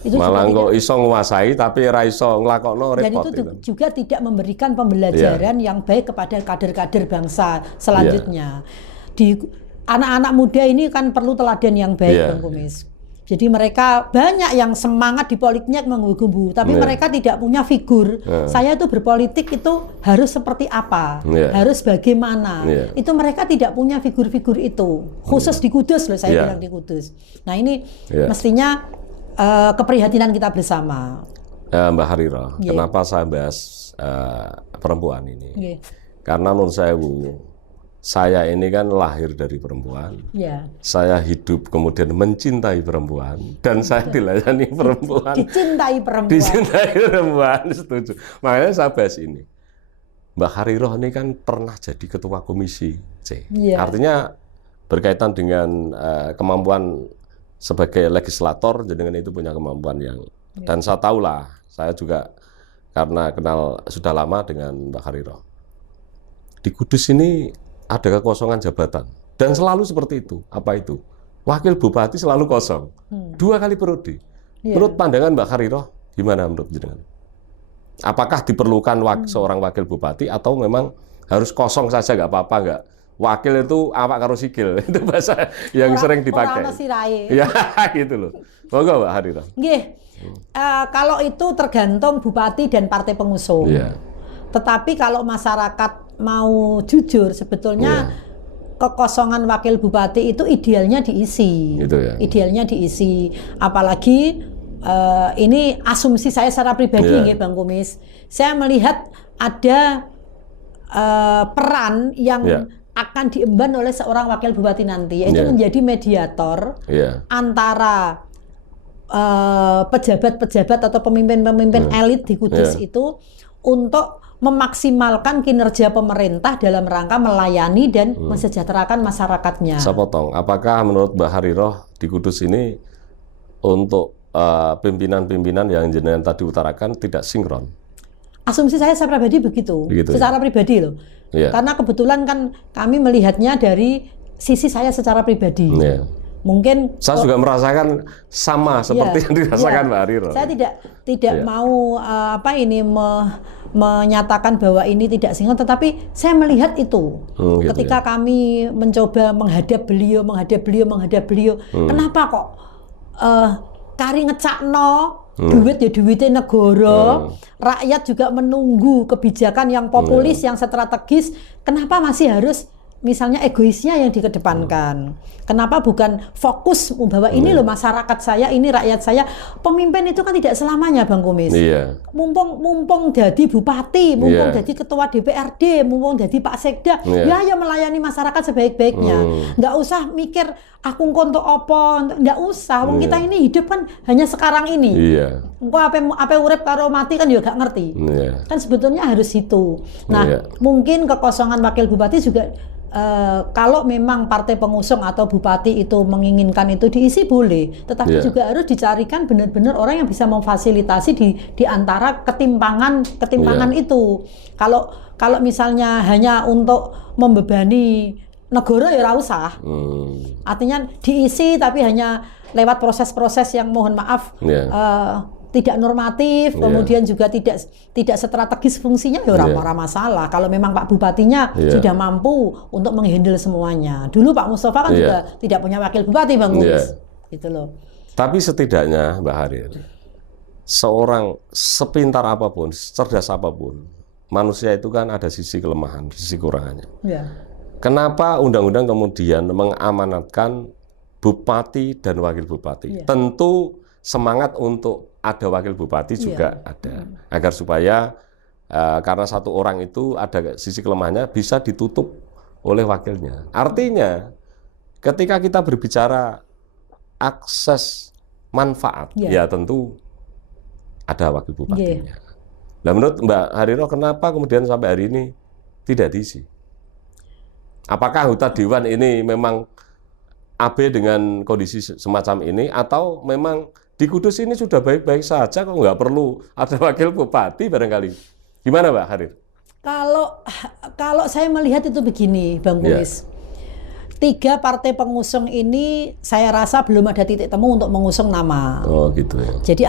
Itu malah kok iso nguasai tapi ra iso nglakokno repot. Dan itu juga tidak memberikan pembelajaran yang baik kepada kader-kader bangsa selanjutnya. Di anak-anak muda ini kan perlu teladan yang baik, Bang Kumis. Jadi mereka banyak yang semangat di politiknya menggebu-gebu, tapi mereka tidak punya figur. Saya itu berpolitik itu harus seperti apa, harus bagaimana. Itu mereka tidak punya figur-figur itu. Khusus di Kudus loh, saya bilang di Kudus. Nah ini mestinya keprihatinan kita bersama. Mbak Hariro, kenapa saya bahas perempuan ini? Karena menurut saya ini kan lahir dari perempuan. Saya hidup kemudian mencintai perempuan dan saya dilayani perempuan. Dicintai perempuan. Dicintai perempuan, setuju. Makanya saya bahas ini. Mbak Hariro ini kan pernah jadi ketua komisi C. Artinya berkaitan dengan kemampuan sebagai legislator, jadi itu punya kemampuan yang dan saya tahulah, saya juga karena kenal sudah lama dengan Mbak Hariro. Di Kudus ini ada kekosongan jabatan dan selalu seperti itu. Apa itu? Wakil bupati selalu kosong. 2 kali periode. Menurut pandangan Mbak Hariro, gimana menurut jenengan? Apakah diperlukan seorang wakil bupati atau memang harus kosong saja nggak apa-apa nggak? Wakil itu awak karo sikil, itu bahasa yang sering dipakai. Ya, gitu loh. Monggo Mbak Hariro. Kalau itu tergantung bupati dan partai pengusung. Tetapi kalau masyarakat mau jujur, sebetulnya kekosongan wakil bupati itu idealnya diisi. Idealnya diisi. Apalagi ini asumsi saya secara pribadi, Bang Kumis. Saya melihat ada peran yang akan diemban oleh seorang wakil bupati nanti, yaitu menjadi mediator antara pejabat-pejabat atau pemimpin-pemimpin elit di Kudus itu untuk memaksimalkan kinerja pemerintah dalam rangka melayani dan mensejahterakan masyarakatnya. Saya potong, apakah menurut Mbak Hariro di Kudus ini untuk pimpinan-pimpinan yang jenengan tadi utarakan tidak sinkron? Asumsi saya pribadi begitu secara pribadi loh. Karena kebetulan kan kami melihatnya dari sisi saya secara pribadi. Mungkin saya juga merasakan sama seperti yang dirasakan Mbak Hariro. Saya tidak mau menyatakan bahwa ini tidak sinkron, tetapi saya melihat itu ketika kami mencoba menghadap beliau, kenapa kok kari ngecakno duit ya duitnya negara, rakyat juga menunggu kebijakan yang populis, yang strategis, kenapa masih harus misalnya egoisnya yang dikedepankan? Kenapa bukan fokus bahwa ini loh masyarakat saya, ini rakyat saya? Pemimpin itu kan tidak selamanya, Bang Kumis. Mumpung jadi bupati, mumpung jadi ketua DPRD, mumpung jadi Pak Sekda, ya melayani masyarakat sebaik-baiknya. Nggak usah mikir aku kontok apa, nggak usah. Wong kita ini hidup kan hanya sekarang ini. Engko apa urip karo mati kan juga nggak ngerti. Kan sebetulnya harus itu. Nah, mungkin kekosongan wakil bupati juga kalau memang partai pengusung atau bupati itu menginginkan itu diisi boleh, tetapi juga harus dicarikan benar-benar orang yang bisa memfasilitasi di antara ketimpangan itu. Kalau misalnya hanya untuk membebani negara ya ora usah. Artinya diisi tapi hanya lewat proses-proses yang mohon maaf tidak normatif, kemudian juga tidak strategis fungsinya, ya orang masalah. Kalau memang Pak Bupatinya sudah mampu untuk menghandle semuanya. Dulu Pak Mustafa kan juga tidak punya wakil bupati, Bang Kumis. Gitu loh. Tapi setidaknya Mbak Harir, seorang sepintar apapun, cerdas apapun, manusia itu kan ada sisi kelemahan, sisi kurangannya. Kenapa undang-undang kemudian mengamanatkan bupati dan wakil bupati? Tentu semangat untuk ada wakil bupati juga ada, agar supaya karena satu orang itu ada sisi kelemahannya bisa ditutup oleh wakilnya. Artinya ketika kita berbicara akses manfaat, ya tentu ada wakil bupatinya. Nah, menurut Mbak Hariro, kenapa kemudian sampai hari ini tidak diisi? Apakah anggota dewan ini memang AB dengan kondisi semacam ini, atau memang di Kudus ini sudah baik-baik saja, kok nggak perlu ada wakil bupati barangkali? Gimana Mbak Harir? Kalau saya melihat itu begini, Bang Kumis. 3 partai pengusung ini saya rasa belum ada titik temu untuk mengusung nama. Oh gitu ya. Jadi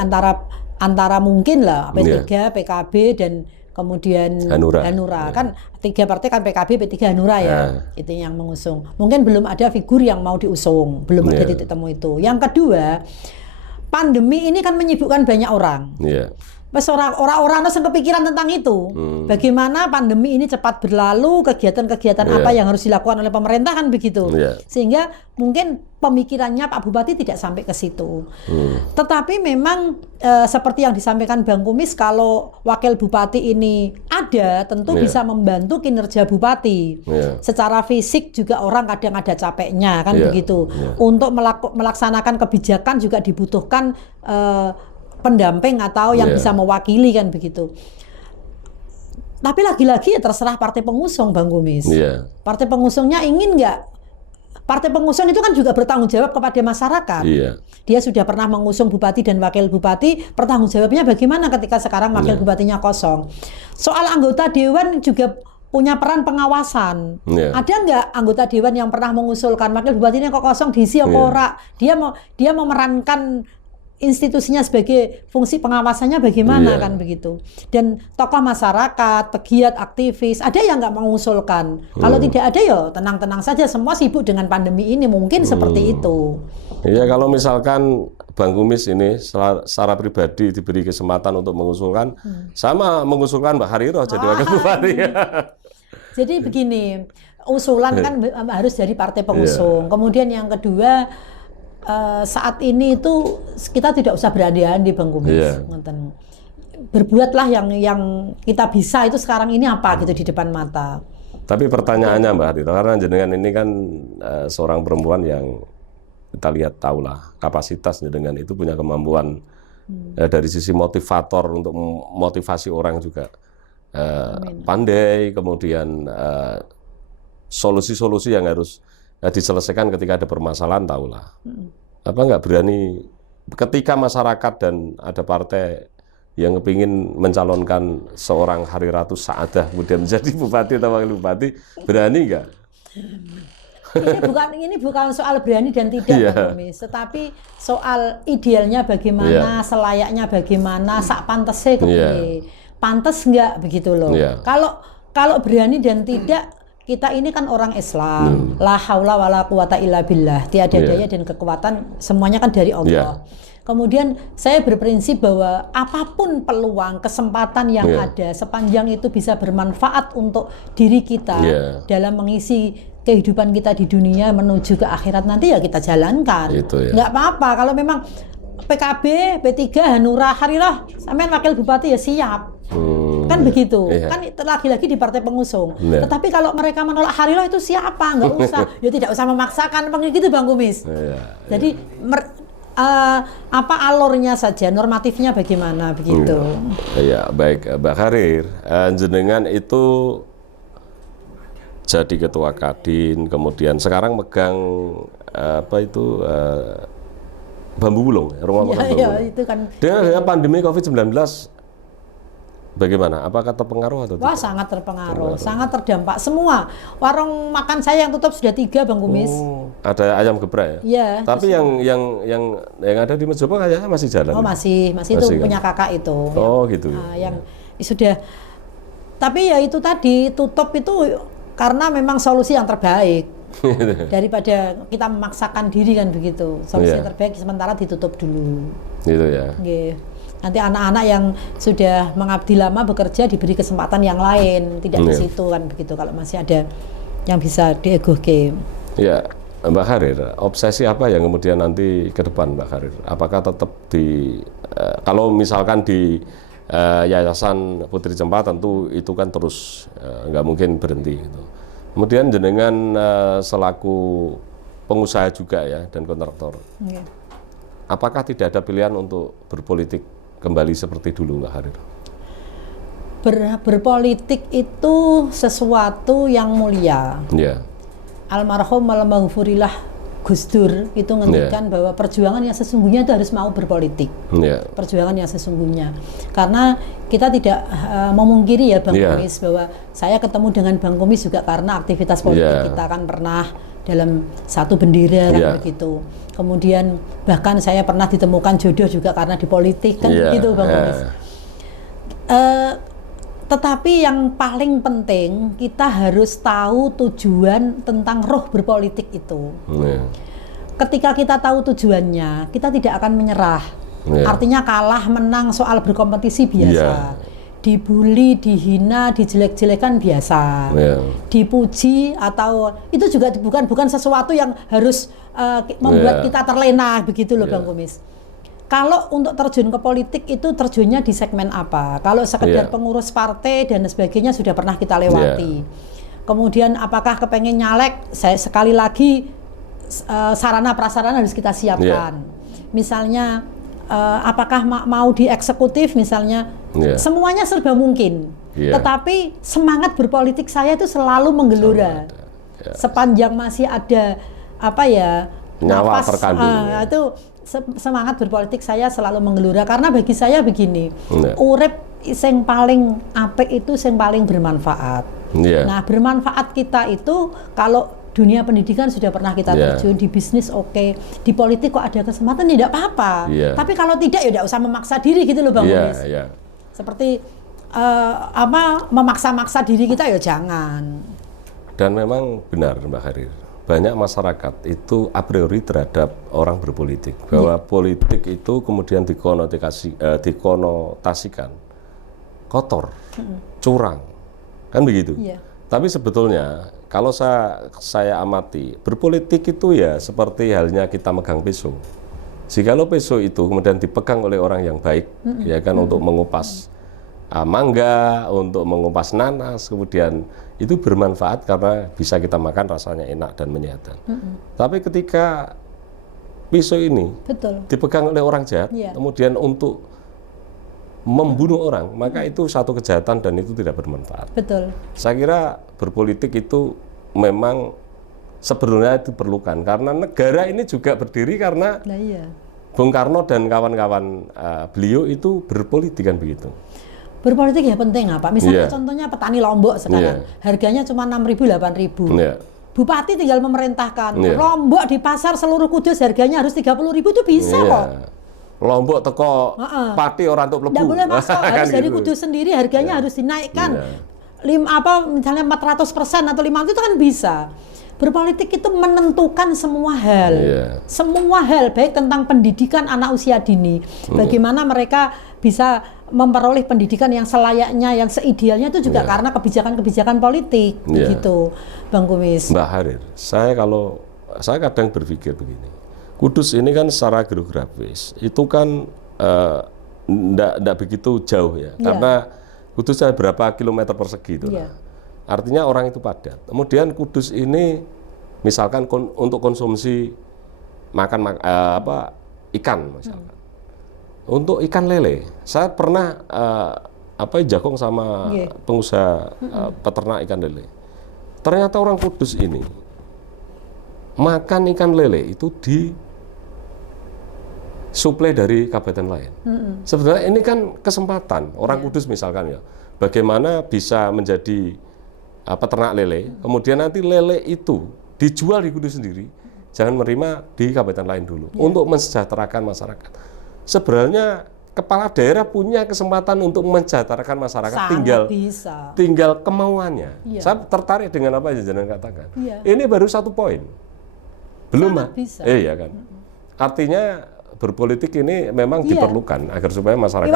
antara mungkin lah P3, PKB dan kemudian Hanura. Kan 3 partai kan PKB, P3, Hanura ya. Itu yang mengusung. Mungkin belum ada figur yang mau diusung, belum ada titik temu itu. Yang kedua, pandemi ini kan menyibukkan banyak orang. Mas orang-orang yang kepikiran tentang itu. Bagaimana pandemi ini cepat berlalu, kegiatan-kegiatan apa yang harus dilakukan oleh pemerintah kan begitu. Sehingga mungkin pemikirannya Pak Bupati tidak sampai ke situ. Tetapi memang seperti yang disampaikan Bang Kumis, kalau wakil bupati ini ada, tentu bisa membantu kinerja bupati. Secara fisik juga orang kadang ada capeknya kan begitu. Untuk melaksanakan kebijakan juga dibutuhkan pendamping atau yang bisa mewakili kan begitu. Tapi lagi-lagi ya terserah partai pengusung, Bang Kumis. Partai pengusungnya ingin nggak? Partai pengusung itu kan juga bertanggung jawab kepada masyarakat. Dia sudah pernah mengusung bupati dan wakil bupati, pertanggung jawabnya bagaimana ketika sekarang wakil bupatinya kosong? Soal anggota dewan juga punya peran pengawasan. Ada nggak anggota dewan yang pernah mengusulkan wakil bupatinya kok kosong, diisi apa ora? Dia memerankan institusinya sebagai fungsi pengawasannya bagaimana kan begitu. Dan tokoh masyarakat, pegiat, aktivis, ada yang nggak mengusulkan. Kalau tidak ada ya tenang-tenang saja, semua sibuk dengan pandemi ini, mungkin seperti itu. Iya, kalau misalkan Bang Kumis ini secara pribadi diberi kesempatan untuk mengusulkan, sama mengusulkan Mbak Hariro jadi wakil bupati. Jadi begini, usulan kan harus dari partai pengusung. Kemudian yang kedua, saat ini itu kita tidak usah berandai-andai Bang Kumis. Berbuatlah yang kita bisa itu sekarang ini apa gitu di depan mata. Tapi pertanyaannya Mbak Hariro, karena jenengan ini kan seorang perempuan yang kita lihat tahulah kapasitasnya, dengan itu punya kemampuan dari sisi motivator untuk memotivasi orang juga pandai, kemudian solusi-solusi yang harus diselesaikan ketika ada permasalahan, tahulah. Apa nggak berani ketika masyarakat dan ada partai yang kepingin mencalonkan seorang Hariratu Saadah kemudian menjadi bupati atau wakil bupati, berani nggak? Ini bukan soal berani dan tidak, Pak Kumis, tetapi soal idealnya bagaimana, selayaknya bagaimana, sak pantesnya kepiye. Pantes nggak begitu loh. Kalau berani dan tidak, kita ini kan orang Islam, la haula wala quwata illa billah, tiada daya dan kekuatan semuanya kan dari Allah. Kemudian saya berprinsip bahwa apapun peluang, kesempatan yang ada, sepanjang itu bisa bermanfaat untuk diri kita dalam mengisi kehidupan kita di dunia menuju ke akhirat nanti, ya kita jalankan. Nggak apa-apa kalau memang PKB, P3, Hanura, Harilah, sampean wakil bupati ya siap. Kan begitu, kan lagi-lagi di partai pengusung. Tetapi kalau mereka menolak Harilah itu siapa? Nggak usah, ya tidak usah memaksakan, begitu Bang Kumis. Jadi apa alurnya saja, normatifnya bagaimana begitu. Ya baik, Mbak Harir, jenengan itu jadi ketua Kadin, kemudian sekarang megang Bambu Bulung, rumah makan Bambu Bulung. Itu kan. Dengan pandemi COVID-19 bagaimana? Apakah terpengaruh atau tidak? Wah, sangat terpengaruh, sangat terdampak. Semua warung makan saya yang tutup sudah 3, Bang Kumis. Ada ayam geprek ya? Iya. Tapi yang ada di Mejobo kayaknya masih jalan. Oh, masih itu kan? Punya kakak itu. Oh, gitu. Yang sudah. Tapi ya itu tadi tutup itu karena memang solusi yang terbaik. Daripada kita memaksakan diri kan begitu. Solusi terbaik sementara ditutup dulu. Gitu ya. Nanti anak-anak yang sudah mengabdi lama bekerja diberi kesempatan yang lain, tidak di situ kan begitu. Kalau masih ada yang bisa diegoke. Ya, Mbak Harir, obsesi apa yang kemudian nanti ke depan Mbak Harir? Apakah tetap kalau misalkan di Yayasan Putri Cempa, tentu itu kan terus nggak mungkin berhenti gitu. Kemudian jenengan selaku pengusaha juga ya dan kontraktor, apakah tidak ada pilihan untuk berpolitik kembali seperti dulu Mbak Harir? Berpolitik itu sesuatu yang mulia. almarhum Maghfurillah Gus Dur itu ngendikan bahwa perjuangan yang sesungguhnya itu harus mau berpolitik. Perjuangan yang sesungguhnya. Karena kita tidak memungkiri ya Bang Kumis bahwa saya ketemu dengan Bang Kumis juga karena aktivitas politik kita kan pernah dalam satu bendera kan begitu. Kemudian bahkan saya pernah ditemukan jodoh juga karena di politik kan begitu Bang Kumis. Tetapi yang paling penting kita harus tahu tujuan tentang roh berpolitik itu. Ketika kita tahu tujuannya, kita tidak akan menyerah. Artinya kalah menang soal berkompetisi biasa. Dibully, dihina, dijelek-jelekan biasa. Dipuji atau itu juga bukan sesuatu yang harus membuat kita terlena begitu loh Bang Kumis. Kalau untuk terjun ke politik itu terjunnya di segmen apa? Kalau sekedar pengurus partai dan sebagainya sudah pernah kita lewati. Kemudian apakah kepengen nyalek? Saya sekali lagi sarana prasarana harus kita siapkan. Misalnya apakah mau di eksekutif misalnya? Semuanya serba mungkin. Tetapi semangat berpolitik saya itu selalu menggelora. Sepanjang masih ada nyawa nafas, terkandung. Itu semangat berpolitik saya selalu menggelora karena bagi saya begini, urip sing paling apik itu sing paling bermanfaat. Nah, bermanfaat kita itu kalau dunia pendidikan sudah pernah kita terjun, di bisnis di politik kok ada kesempatan tidak apa-apa. Tapi kalau tidak ya tidak usah memaksa diri gitu loh Bang Kumis. Seperti memaksa-maksa diri kita ya jangan. Dan memang benar Mbak Harir. Banyak masyarakat itu a priori terhadap orang berpolitik bahwa politik itu kemudian dikonotasikan kotor, curang, kan begitu. Tapi sebetulnya kalau saya amati berpolitik itu ya seperti halnya kita megang pisau. Jikalau pisau itu kemudian dipegang oleh orang yang baik, ya kan untuk mengupas mangga, untuk mengupas nanas, kemudian itu bermanfaat karena bisa kita makan rasanya enak dan menyehatkan. Tapi ketika pisau ini dipegang oleh orang jahat, kemudian untuk membunuh orang, maka itu satu kejahatan dan itu tidak bermanfaat. Saya kira berpolitik itu memang sebenarnya diperlukan karena negara ini juga berdiri karena Bung Karno dan kawan-kawan beliau itu berpolitik kan begitu. Berpolitik ya penting apa? Misalnya contohnya petani Lombok sekarang harganya cuma 6.000 8.000. Bupati tinggal memerintahkan. Lombok di pasar seluruh Kudus harganya harus 30.000 itu bisa kok. Lombok teko pati orang untuk lebu. Nggak boleh masuk, harus dari Kudus sendiri harganya harus dinaikkan. Misalnya 400% atau 500 itu kan bisa. Berpolitik itu menentukan semua hal. Semua hal baik tentang pendidikan anak usia dini. Bagaimana mereka bisa memperoleh pendidikan yang selayaknya, yang seidealnya itu juga karena kebijakan-kebijakan politik, begitu, Bang Kumis. Mbak Harir, saya kadang berpikir begini, Kudus ini kan secara geografis itu kan enggak begitu jauh ya, karena Kudus berapa kilometer persegi itu, artinya orang itu padat. Kemudian Kudus ini misalkan untuk konsumsi makan ikan misalkan. Untuk ikan lele, saya pernah jagong sama pengusaha peternak ikan lele. Ternyata orang Kudus ini makan ikan lele itu disuplai dari kabupaten lain. Sebenarnya ini kan kesempatan orang Kudus misalkan ya, bagaimana bisa menjadi peternak lele, kemudian nanti lele itu dijual di Kudus sendiri, jangan menerima di kabupaten lain dulu untuk mensejahterakan masyarakat. Sebenarnya kepala daerah punya kesempatan untuk mensejahterakan masyarakat, tinggal kemauannya. Saya tertarik dengan apa yang Jenengan katakan. Ini baru satu poin, belum iya kan. Artinya berpolitik ini memang diperlukan agar supaya masyarakat.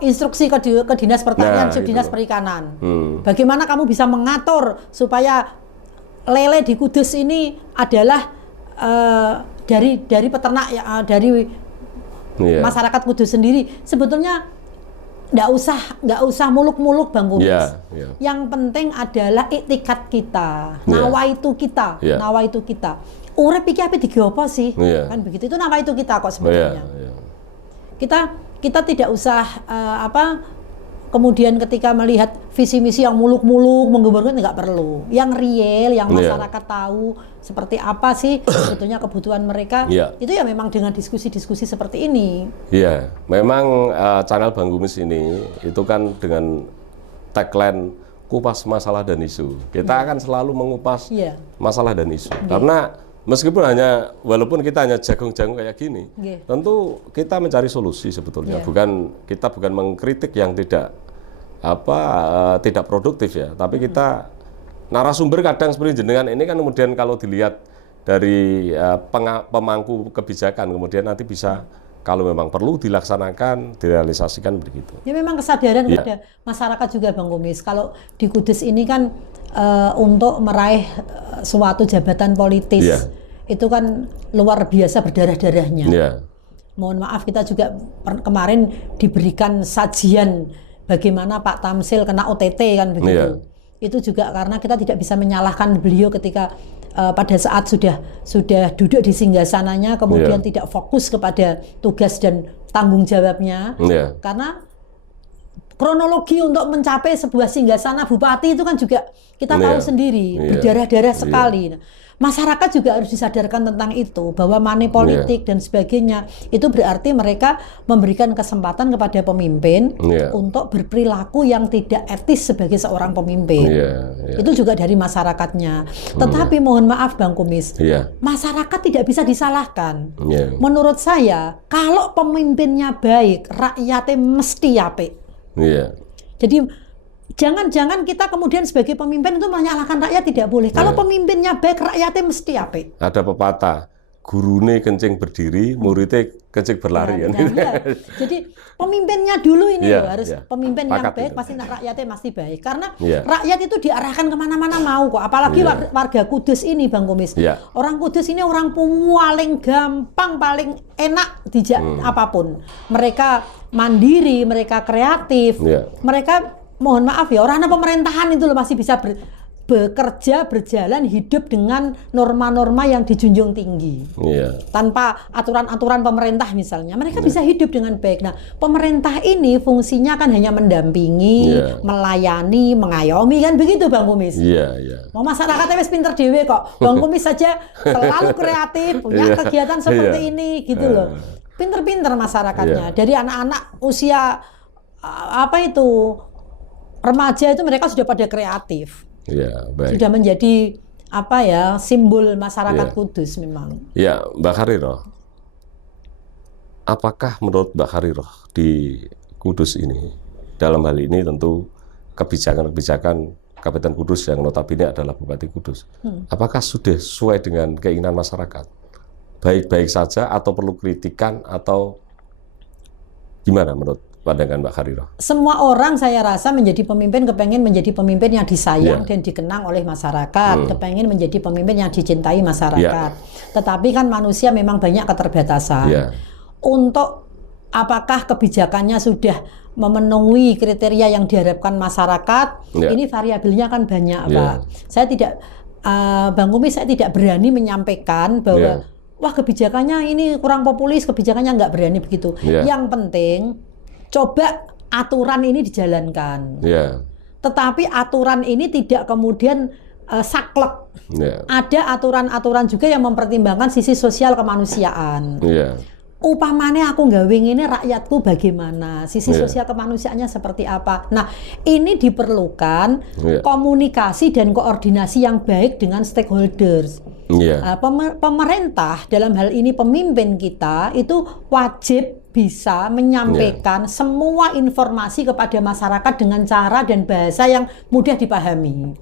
Instruksi ke Dinas Pertanian, Dinas Perikanan. Bagaimana kamu bisa mengatur supaya lele di Kudus ini adalah dari peternak dari masyarakat Kudus sendiri. Sebetulnya nggak usah muluk-muluk Bang Kumis. Yang penting adalah iktikat kita, nawaitu kita, nawaitu kita. Urip iki ape digopo sih? Kan begitu, itu nawaitu kita kok sebenarnya. Kita tidak usah kemudian ketika melihat visi misi yang muluk-muluk menggembar-gembar nggak perlu. Yang real, yang masyarakat tahu seperti apa sih sebetulnya kebutuhan mereka. Itu ya memang dengan diskusi-diskusi seperti ini. Iya, memang channel Bang Kumis ini itu kan dengan tagline kupas masalah dan isu. Kita akan selalu mengupas masalah dan isu. Karena meskipun walaupun kita hanya jagung-jagung kayak gini, tentu kita mencari solusi sebetulnya. Kita bukan mengkritik yang tidak produktif ya, tapi kita narasumber kadang seperti jenengan ini kan kemudian kalau dilihat dari pemangku kebijakan kemudian nanti bisa kalau memang perlu dilaksanakan, direalisasikan begitu. Ya memang kesadaran kepada masyarakat juga Bang Kumis. Kalau di Kudus ini kan untuk meraih suatu jabatan politis itu kan luar biasa berdarah-darahnya. Mohon maaf kita juga kemarin diberikan sajian bagaimana Pak Tamsil kena OTT kan begitu. Itu juga karena kita tidak bisa menyalahkan beliau ketika pada saat sudah duduk di singgasananya kemudian tidak fokus kepada tugas dan tanggung jawabnya. Karena kronologi untuk mencapai sebuah singgasana bupati itu kan juga kita tahu sendiri berdarah-darah sekali. Masyarakat juga harus disadarkan tentang itu, bahwa money politik dan sebagainya itu berarti mereka memberikan kesempatan kepada pemimpin untuk berperilaku yang tidak etis sebagai seorang pemimpin. Itu juga dari masyarakatnya. Tetapi mohon maaf Bang Kumis, masyarakat tidak bisa disalahkan. Menurut saya, kalau pemimpinnya baik, rakyatnya mesti apik. Jadi jangan kita kemudian sebagai pemimpin itu menyalahkan rakyat, tidak boleh. Kalau pemimpinnya baik, rakyatnya mesti apik. Ada pepatah, gurune kencing berdiri, muridnya kencing berlari. Jadi pemimpinnya dulu ini harus pemimpin yang baik, pasti rakyatnya pasti baik. Karena rakyat itu diarahkan kemana-mana mau kok. Apalagi warga Kudus ini Bang Kumis. Orang Kudus ini orang paling gampang, paling enak apapun. Mereka mandiri, mereka kreatif, mereka mohon maaf ya, orang pemerintahan itu loh masih bisa bekerja, berjalan, hidup dengan norma-norma yang dijunjung tinggi. Tanpa aturan-aturan pemerintah misalnya, mereka bisa hidup dengan baik. Nah, pemerintah ini fungsinya kan hanya mendampingi, melayani, mengayomi kan begitu Bang Kumis. Mau masyarakatnya wis pinter dewe kok. Bang Kumis saja selalu kreatif, punya kegiatan seperti ini gitu loh. Pinter-pinter masyarakatnya. Dari anak-anak usia remaja itu mereka sudah pada kreatif, sudah menjadi simbol masyarakat Kudus memang. Mbak Khariroh, apakah menurut Mbak Khariroh di Kudus ini, dalam hal ini tentu kebijakan Kabupaten Kudus yang notabene adalah Bupati Kudus, apakah sudah sesuai dengan keinginan masyarakat? Baik-baik saja atau perlu kritikan atau gimana menurut pandangan Mbak Khariroh? Semua orang saya rasa menjadi pemimpin kepengen menjadi pemimpin yang disayang dan dikenang oleh masyarakat, kepengen menjadi pemimpin yang dicintai masyarakat. Tetapi kan manusia memang banyak keterbatasan. Untuk apakah kebijakannya sudah memenuhi kriteria yang diharapkan masyarakat, ini variabelnya kan banyak Pak. Saya tidak, Bang Kumis, saya tidak berani menyampaikan bahwa wah kebijakannya ini kurang populis, kebijakannya nggak berani begitu. Yang penting coba aturan ini dijalankan. Tetapi aturan ini tidak kemudian saklek. Ada aturan-aturan juga yang mempertimbangkan sisi sosial kemanusiaan. Upamanya aku nggawe ini rakyatku bagaimana, sisi sosial kemanusiaannya seperti apa. Nah, ini diperlukan komunikasi dan koordinasi yang baik dengan stakeholders. Pemerintah dalam hal ini pemimpin kita itu wajib bisa menyampaikan semua informasi kepada masyarakat dengan cara dan bahasa yang mudah dipahami.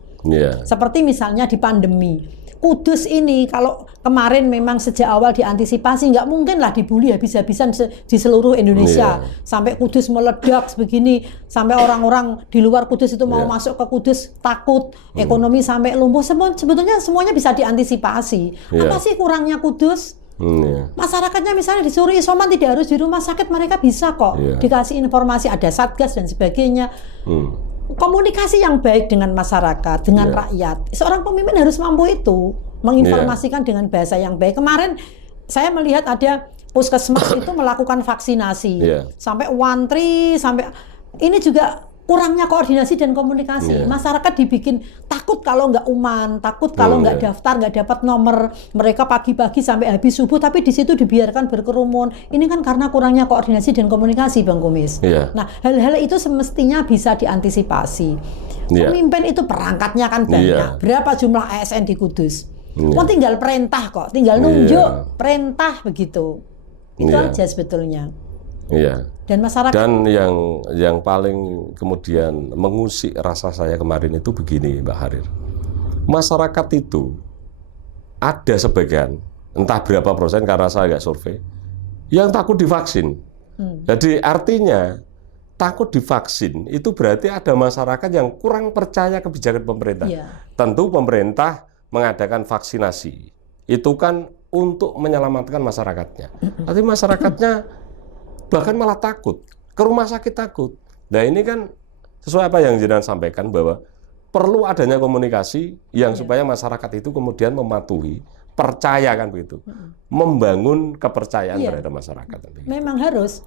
Seperti misalnya di pandemi. Kudus ini kalau kemarin memang sejak awal diantisipasi, nggak mungkin lah dibully habis-habisan di seluruh Indonesia. Sampai Kudus meledak sebegini, sampai orang-orang di luar Kudus itu mau masuk ke Kudus takut, ekonomi sampai lumpuh. Sebetulnya semuanya bisa diantisipasi. Apa sih kurangnya Kudus? Masyarakatnya misalnya disuruh isoman tidak harus di rumah sakit, mereka bisa kok dikasih informasi, ada satgas dan sebagainya. Komunikasi yang baik dengan masyarakat, dengan rakyat. Seorang pemimpin harus mampu itu, menginformasikan dengan bahasa yang baik. Kemarin saya melihat ada puskesmas itu melakukan vaksinasi, sampai wantri, sampai ini juga kurangnya koordinasi dan komunikasi. Masyarakat dibikin takut kalau nggak takut kalau nggak daftar, nggak dapat nomor. Mereka pagi-pagi sampai habis subuh, tapi di situ dibiarkan berkerumun. Ini kan karena kurangnya koordinasi dan komunikasi, Bang Kumis. Nah, hal-hal itu semestinya bisa diantisipasi. Pemimpin itu perangkatnya kan banyak. Berapa jumlah ASN di Kudus? Tinggal perintah kok, tinggal nunjuk perintah begitu. Itu aja sebetulnya. Dan masyarakat. Dan yang paling kemudian mengusik rasa saya kemarin itu begini, Mbak Harir. Masyarakat itu ada sebagian, entah berapa persen karena saya nggak survei, yang takut divaksin. Jadi artinya takut divaksin itu berarti ada masyarakat yang kurang percaya kebijakan pemerintah. Tentu pemerintah mengadakan vaksinasi. Itu kan untuk menyelamatkan masyarakatnya. Tapi masyarakatnya bahkan malah takut, ke rumah sakit takut. Nah ini kan sesuai apa yang jenengan sampaikan bahwa perlu adanya komunikasi yang supaya masyarakat itu kemudian mematuhi, percaya kan begitu, membangun kepercayaan terhadap masyarakat. Memang harus.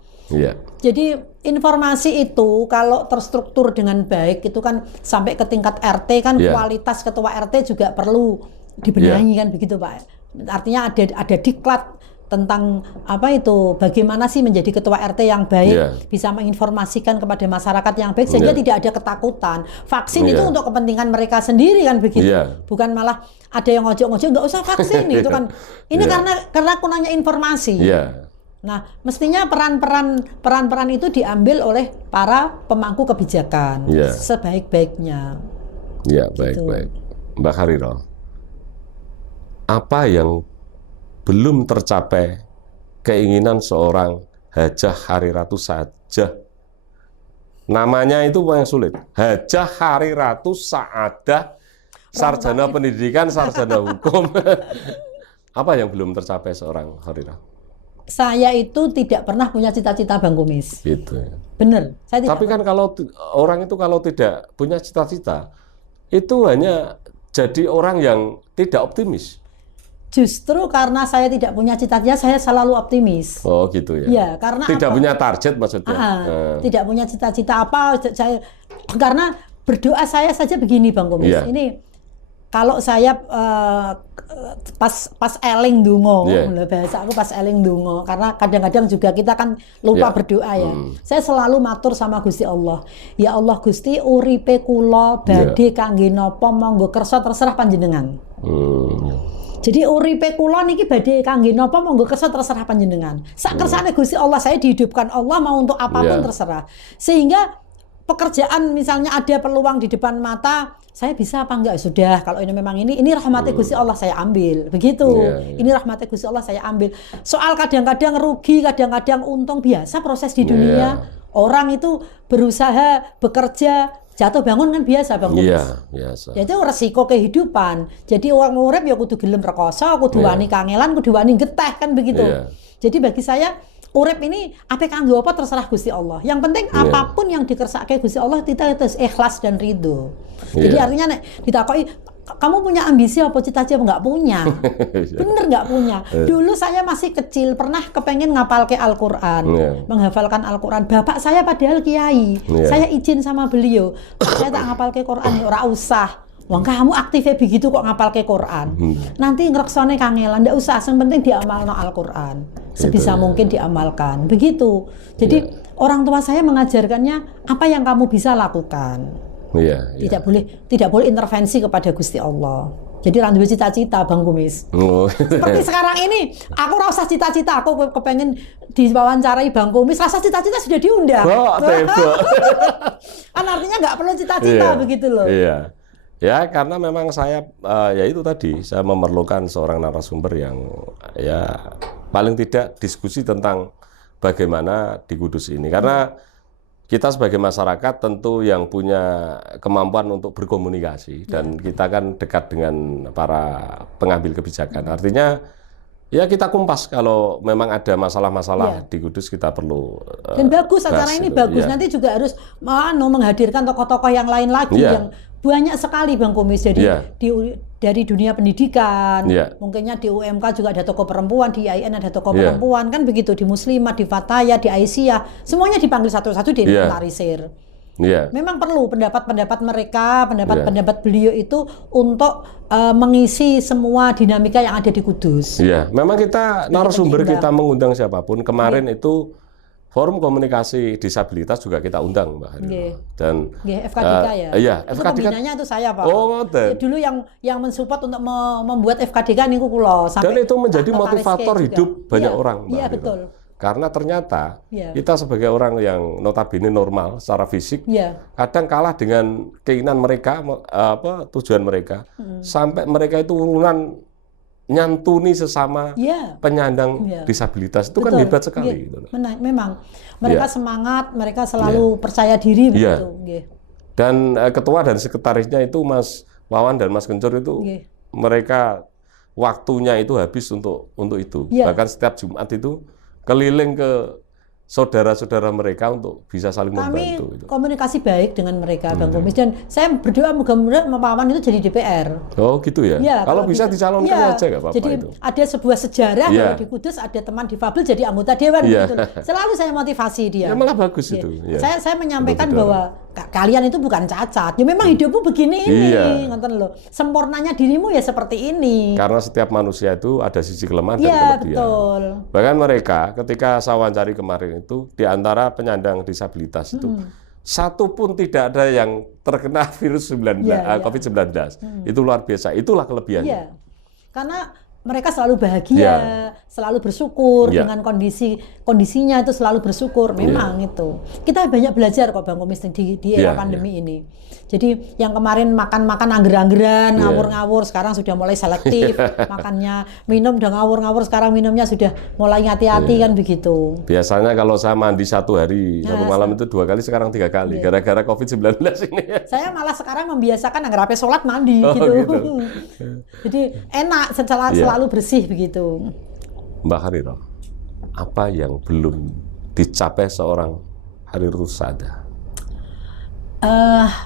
Jadi informasi itu kalau terstruktur dengan baik itu kan sampai ke tingkat RT kan kualitas ketua RT juga perlu dibenahi kan begitu Pak. Artinya ada diklat tentang apa itu, bagaimana sih menjadi ketua RT yang baik, bisa menginformasikan kepada masyarakat yang baik sehingga tidak ada ketakutan. Vaksin itu untuk kepentingan mereka sendiri kan begitu, bukan malah ada yang ngojok-ngojok nggak usah vaksin itu kan. Ini karena kurangnya informasi. Nah, mestinya peran-peran itu diambil oleh para pemangku kebijakan sebaik-baiknya. Baik-baik. Mbak Hariro, apa yang belum tercapai keinginan seorang Hajah Hariratu Saadah? Namanya itu yang sulit. Hajah Hariratu Saadah, sarjana pendidikan, sarjana hukum. Apa yang belum tercapai seorang Harirah? Saya itu tidak pernah punya cita-cita, Bang Kumis. Gitu. Bener. Tapi kan kalau orang itu kalau tidak punya cita-cita, itu hanya jadi orang yang tidak optimis. Justru karena saya tidak punya cita-cita, saya selalu optimis. Oh gitu ya. Ya, karena tidak punya target maksudnya. Tidak punya cita-cita apa. Karena berdoa saya saja begini, Bang Kumis. Ini kalau saya pas eling dungo, bahasa aku pas eling dungo, karena kadang-kadang juga kita kan lupa berdoa ya. Saya selalu matur sama Gusti Allah. Ya Allah Gusti, uripe kula badhe kangge napa monggo kersa terserah panjenengan. Jadi uripe kula niki badhe kangge napa monggo kersa terserah panjenengan. Sak kersane Gusti Allah, saya dihidupkan Allah mau untuk apapun terserah. Sehingga pekerjaan misalnya ada peluang di depan mata, saya bisa apa enggak, sudah kalau ini memang ini rahmatnya Gusti Allah saya ambil, begitu. Ini rahmatnya Gusti Allah saya ambil. Soal kadang-kadang rugi, kadang-kadang untung, biasa proses di dunia. Orang itu berusaha, bekerja, jatuh bangun kan biasa, Bang Kumis. Biasa. Jadi resiko kehidupan. Jadi orang urip ya kudu gelem rekoso, kudu wani kangelan, kudu wani geteh kan begitu. Jadi bagi saya urip ini apa kanggo apa terserah Gusti Allah. Yang penting apapun yang dikersake Gusti Allah kita itu ikhlas dan ridho. Jadi artinya nek ditakoki kamu punya ambisi apa cita-cita? Nggak punya. Bener nggak punya. Dulu saya masih kecil pernah kepengen ngapalke Al-Qur'an, menghafalkan Al-Qur'an. Bapak saya padahal kiai. Saya izin sama beliau, saya tak ngapalke Qur'an ya ora usah. Wong kamu aktifnya begitu kok ngapalke Qur'an. Nanti ngreksone kangelan, ndak usah, yang penting diamalno Al-Qur'an. Sebisa mungkin diamalkan. Begitu. Jadi orang tua saya mengajarkannya apa yang kamu bisa lakukan. Tidak boleh intervensi kepada Gusti Allah. Jadi randuwe cita-cita, Bang Kumis. Seperti sekarang ini, aku rasa cita-cita, aku kepengen diwawancarai Bang Kumis, rasa cita-cita sudah diundang. Kan artinya nggak perlu cita-cita begitu loh. Ya, karena memang saya ya itu tadi, saya memerlukan seorang narasumber yang ya paling tidak diskusi tentang bagaimana di Kudus ini. Karena kita sebagai masyarakat tentu yang punya kemampuan untuk berkomunikasi dan kita kan dekat dengan para pengambil kebijakan. Artinya ya kita kumpas kalau memang ada masalah-masalah di Kudus kita perlu dan bagus acara ini bagus. Nanti juga harus menghadirkan tokoh-tokoh yang lain lagi yang banyak sekali, Bang Kumis. Jadi dari dunia pendidikan, mungkinnya di UMK juga ada tokoh perempuan, di IAIN ada tokoh perempuan, kan begitu, di Muslimat, di Fataya, di Aisyah, semuanya dipanggil satu-satu, diinventarisir. Memang perlu pendapat-pendapat mereka, pendapat beliau itu untuk mengisi semua dinamika yang ada di Kudus. Memang kita narasumber kita mengundang siapapun. Kemarin itu Forum Komunikasi Disabilitas juga kita undang, Mbak Harirah. Dan FKDK ya. Iya, itu FKDK. Pembinanya itu saya, Pak. Oh, ngoten. Dulu yang mensupport untuk membuat FKDK niku kula. Dan itu menjadi motivator hidup banyak orang, Mbak. Iya, betul. Karena ternyata kita sebagai orang yang notabene normal secara fisik, kadang kalah dengan keinginan mereka, tujuan mereka, sampai mereka itu urunan nyantuni sesama penyandang disabilitas. Itu kan hebat sekali. Gitu. Memang mereka semangat, mereka selalu percaya diri begitu. Dan ketua dan sekretarisnya itu Mas Wawan dan Mas Kencur itu mereka waktunya itu habis untuk itu. Bahkan setiap Jumat itu keliling ke saudara-saudara mereka untuk bisa saling membantu. Kami komunikasi baik dengan mereka, Bang Komis, dan saya berdoa mudah-mudahan Pak Wawan itu jadi DPR. Oh gitu ya? Kalau bisa dicalonkan aja nggak apa-apa. Jadi itu ada sebuah sejarah kalau di Kudus ada teman difabel jadi anggota dewan gitu. Selalu saya motivasi dia. Ya malah bagus itu. Saya menyampaikan bahwa kalian itu bukan cacat. Ya memang hidupmu begini ini, ngonten loh. Sempurnanya dirimu ya seperti ini. Karena setiap manusia itu ada sisi kelemahan dan kelebihan. Betul. Bahkan mereka ketika saya wawancari kemarin itu di antara penyandang disabilitas itu satu pun tidak ada yang terkena virus COVID-19. Itu luar biasa. Itulah kelebihannya. Karena mereka selalu bahagia, selalu bersyukur dengan kondisinya itu selalu bersyukur. Memang itu. Kita banyak belajar kok Bang Komis di era pandemi ini. Jadi yang kemarin makan angger-anggeran, ngawur-ngawur, sekarang sudah mulai selektif makannya. Minum udah ngawur-ngawur, sekarang minumnya sudah mulai hati-hati kan begitu. Biasanya kalau saya mandi satu malam itu 2 kali, sekarang 3 kali. Gara-gara COVID-19 ini. Saya malah sekarang membiasakan anggar ape sholat mandi gitu. Jadi enak selalu bersih begitu. Mbak Harirah, apa yang belum dicapai seorang Harirah Saada?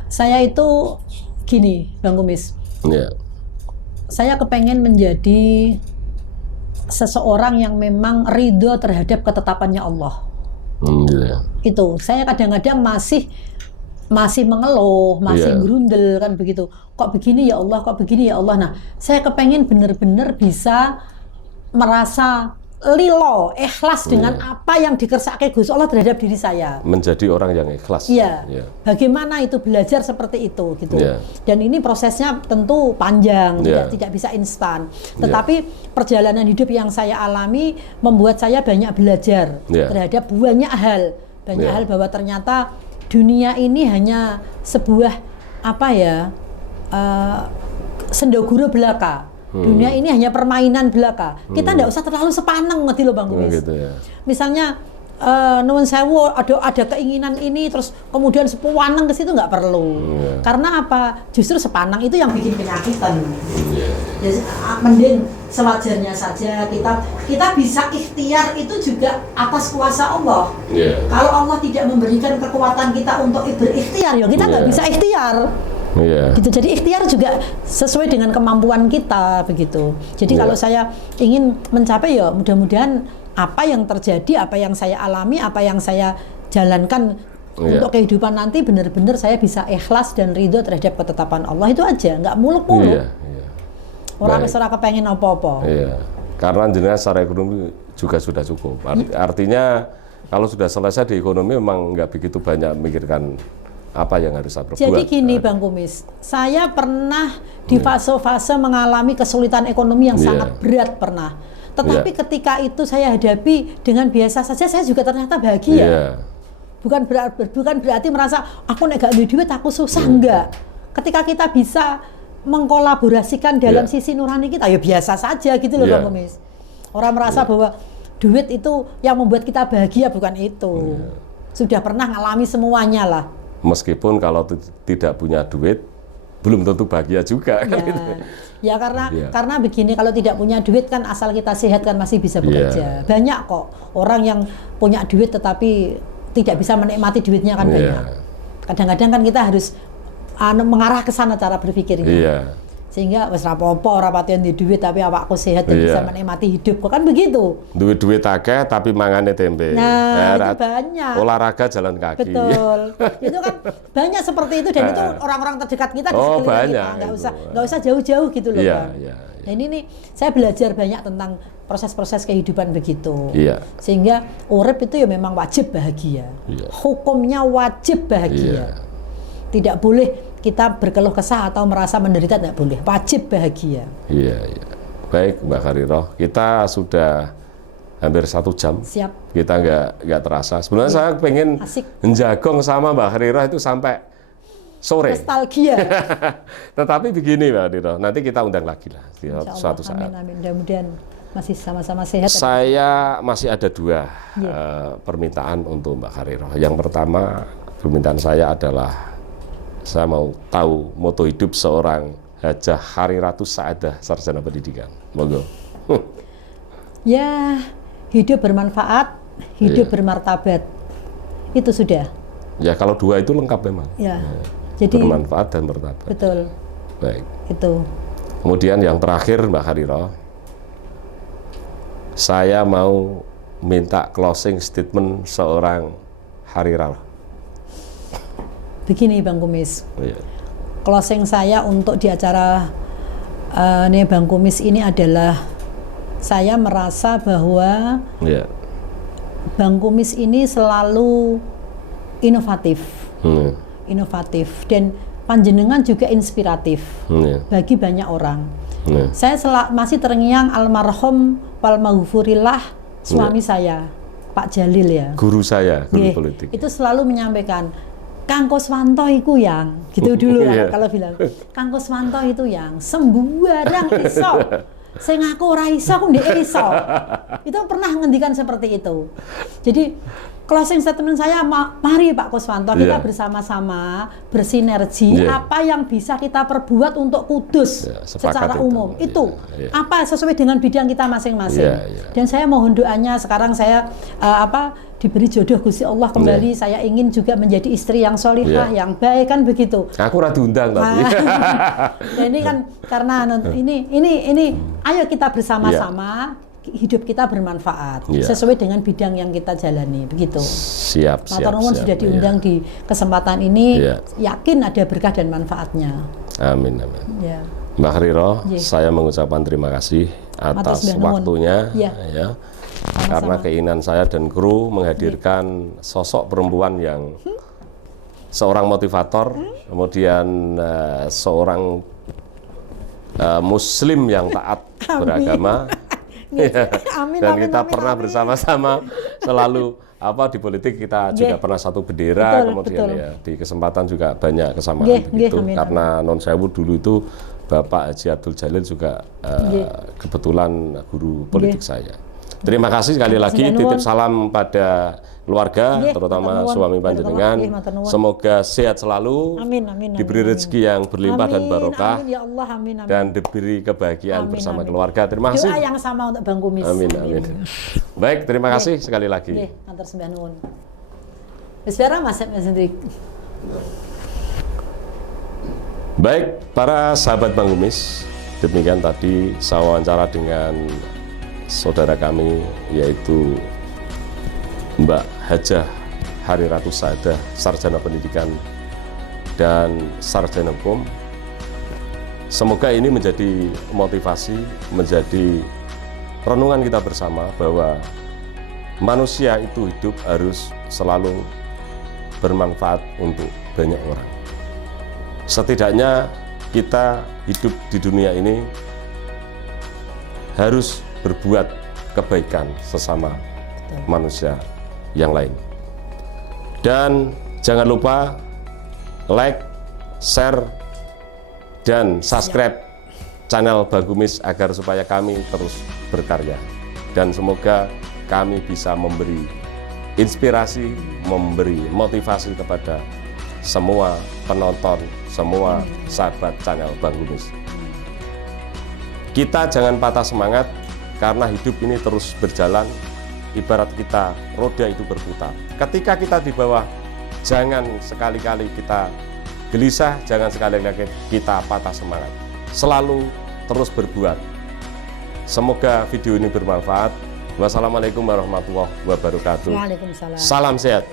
Saya itu gini, Bang Kumis. Saya kepengen menjadi seseorang yang memang ridho terhadap ketetapannya Allah. Itu saya kadang-kadang masih mengeluh, masih gerundel kan begitu. Kok begini ya Allah, kok begini ya Allah. Nah, saya kepengen benar-benar bisa merasa lilo, ikhlas dengan apa yang dikersakake Gusti Allah terhadap diri saya. Menjadi orang yang ikhlas. Bagaimana itu belajar seperti itu gitu. Dan ini prosesnya tentu panjang, tidak bisa instan. Tetapi perjalanan hidup yang saya alami membuat saya banyak belajar terhadap banyak hal bahwa ternyata dunia ini hanya sebuah sendagura belaka. Dunia ini hanya permainan belaka. Kita tidak usah terlalu sepaneng ngerti loh Bang Kumis. Misalnya nuwun sewu ada keinginan ini terus kemudian sepaneng ke situ nggak perlu. Karena apa? Justru sepaneng itu yang bikin penyakitan. Jadi mending sewajarnya saja kita bisa ikhtiar itu juga atas kuasa Allah. Kalau Allah tidak memberikan kekuatan kita untuk berikhtiar, ya kita nggak bisa ikhtiar. Gitu. Jadi ikhtiar juga sesuai dengan kemampuan kita begitu. Jadi kalau saya ingin mencapai ya mudah-mudahan apa yang terjadi, apa yang saya alami, apa yang saya jalankan untuk kehidupan nanti benar-benar saya bisa ikhlas dan ridho terhadap ketetapan Allah, itu aja, nggak muluk-muluk. Orang ora kepengen apa-apa. Karena jenengan secara ekonomi juga sudah cukup. Artinya kalau sudah selesai di ekonomi memang nggak begitu banyak memikirkan apa yang harus saya perbuat. Jadi gini Bang Kumis, saya pernah di fase-fase mengalami kesulitan ekonomi yang sangat berat pernah. Tetapi ketika itu saya hadapi dengan biasa saja, saya juga ternyata bahagia. Bukan berarti merasa aku nek gak duit aku susah, enggak. Ketika kita bisa mengkolaborasikan dalam sisi nurani kita, ya biasa saja gitu loh Bang Kumis. Orang merasa bahwa duit itu yang membuat kita bahagia, bukan itu. Sudah pernah ngalami semuanya lah. Meskipun kalau tidak punya duit belum tentu bahagia juga kan gitu. Karena begini, kalau tidak punya duit kan asal kita sehat kan masih bisa bekerja. Banyak kok orang yang punya duit tetapi tidak bisa menikmati duitnya kan banyak. Kadang-kadang kan kita harus mengarah ke sana cara berpikirnya. Sehingga wis rapopo ora pati duwe duit tapi awakku sehat dan bisa menikmati hidup. Kok kan begitu. Duit akeh tapi mangane tempe. Nah, itu banyak. Olahraga jalan kaki. Betul. Itu kan banyak seperti itu dan itu orang-orang terdekat kita di sekeliling kita. Nggak usah jauh-jauh gitu loh, Bang. Nah, ini nih saya belajar banyak tentang proses-proses kehidupan begitu. Sehingga urip itu ya memang wajib bahagia. Hukumnya wajib bahagia. Tidak boleh kita berkeluh kesah atau merasa menderita, tidak boleh. Wajib bahagia. Iya. Baik, Mbak Khariroh, kita sudah hampir 1 jam. Siap. Kita nggak terasa. Sebenarnya saya pengen menjagong sama Mbak Khariroh itu sampai sore. Nostalgia. Tetapi begini Mbak Khariroh, nanti kita undang lagi lah suatu saat. Amin. Mudah-mudahan masih sama-sama sehat. Saya masih ada 2 permintaan untuk Mbak Khariroh. Yang pertama, permintaan saya adalah saya mau tahu moto hidup seorang Hajah Hariratu Saadah, sarjana pendidikan. Monggo. Ya, hidup bermanfaat, hidup bermartabat. Itu sudah. Ya, kalau 2 itu lengkap memang. Ya. Jadi bermanfaat dan martabat. Betul. Baik. Itu. Kemudian yang terakhir Mbak Khariroh, saya mau minta closing statement seorang Harirah. Begini Bang Kumis, closing saya untuk di acara Bang Kumis ini adalah saya merasa bahwa Bang Kumis ini selalu inovatif, dan panjenengan juga inspiratif bagi banyak orang. Saya masih terngiang almarhum wal maghfurillah suami saya, Pak Jalil ya. Guru saya, guru politik. Itu selalu menyampaikan, Kang Kuswanto itu yang gitu dulu kalau bilang Kang Kuswanto itu yang sembarang iso sing aku ora iso aku ndek iso. Itu pernah ngendikan seperti itu. Jadi closing statement saya, mari Pak Kuswanto kita bersama-sama bersinergi apa yang bisa kita perbuat untuk Kudus secara umum. Itu apa sesuai dengan bidang kita masing-masing. Dan saya mohon doanya sekarang saya diberi jodoh Gusti Allah kembali. Saya ingin juga menjadi istri yang solihah, yang baik, kan begitu. Aku ora diundang tapi. Nah, ini kan karena ini ayo kita bersama-sama hidup kita bermanfaat sesuai dengan bidang yang kita jalani, begitu. Siap. Matur nuwun sudah diundang di kesempatan ini, yakin ada berkah dan manfaatnya. Amin. Mbak Khariroh, saya mengucapkan terima kasih atas waktunya karena keinginan saya dan kru menghadirkan sosok perempuan yang seorang motivator, kemudian seorang muslim yang taat beragama. Dan kita pernah bersama-sama selalu di politik kita juga pernah satu bendera, kemudian di kesempatan juga banyak kesamaan begitu. Karena non sewu dulu itu Bapak Haji Abdul Jalil juga kebetulan guru politik saya. Terima kasih sekali lagi, titip salam pada keluarga, terutama suami panjenengan. Semoga sehat selalu, diberi rezeki yang berlimpah dan barokah, dan diberi kebahagiaan bersama keluarga. Terima kasih. Doa yang sama untuk Bang Kumis. Amin. Baik, terima kasih sekali lagi. Matur sembah nuwun. Wis barang Mas Hendrik. Baik, para sahabat Bang Kumis, demikian tadi saya wawancara dengan saudara kami, yaitu Mbak Hajah Hariratu Saadah, sarjana pendidikan dan sarjana hukum. Semoga ini menjadi motivasi, menjadi renungan kita bersama bahwa manusia itu hidup harus selalu bermanfaat untuk banyak orang. Setidaknya kita hidup di dunia ini harus berbuat kebaikan sesama manusia yang lain. Dan jangan lupa like, share, dan subscribe channel Bang Kumis agar supaya kami terus berkarya. Dan semoga kami bisa memberi inspirasi, memberi motivasi kepada semua penonton, semua sahabat channel Bang Kumis. Kita jangan patah semangat, karena hidup ini terus berjalan, ibarat kita roda itu berputar. Ketika kita di bawah, jangan sekali-kali kita gelisah, jangan sekali-kali kita patah semangat. selalu terus berbuat. Semoga video ini bermanfaat. Wassalamualaikum warahmatullahi wabarakatuh. Waalaikumsalam. Salam sehat.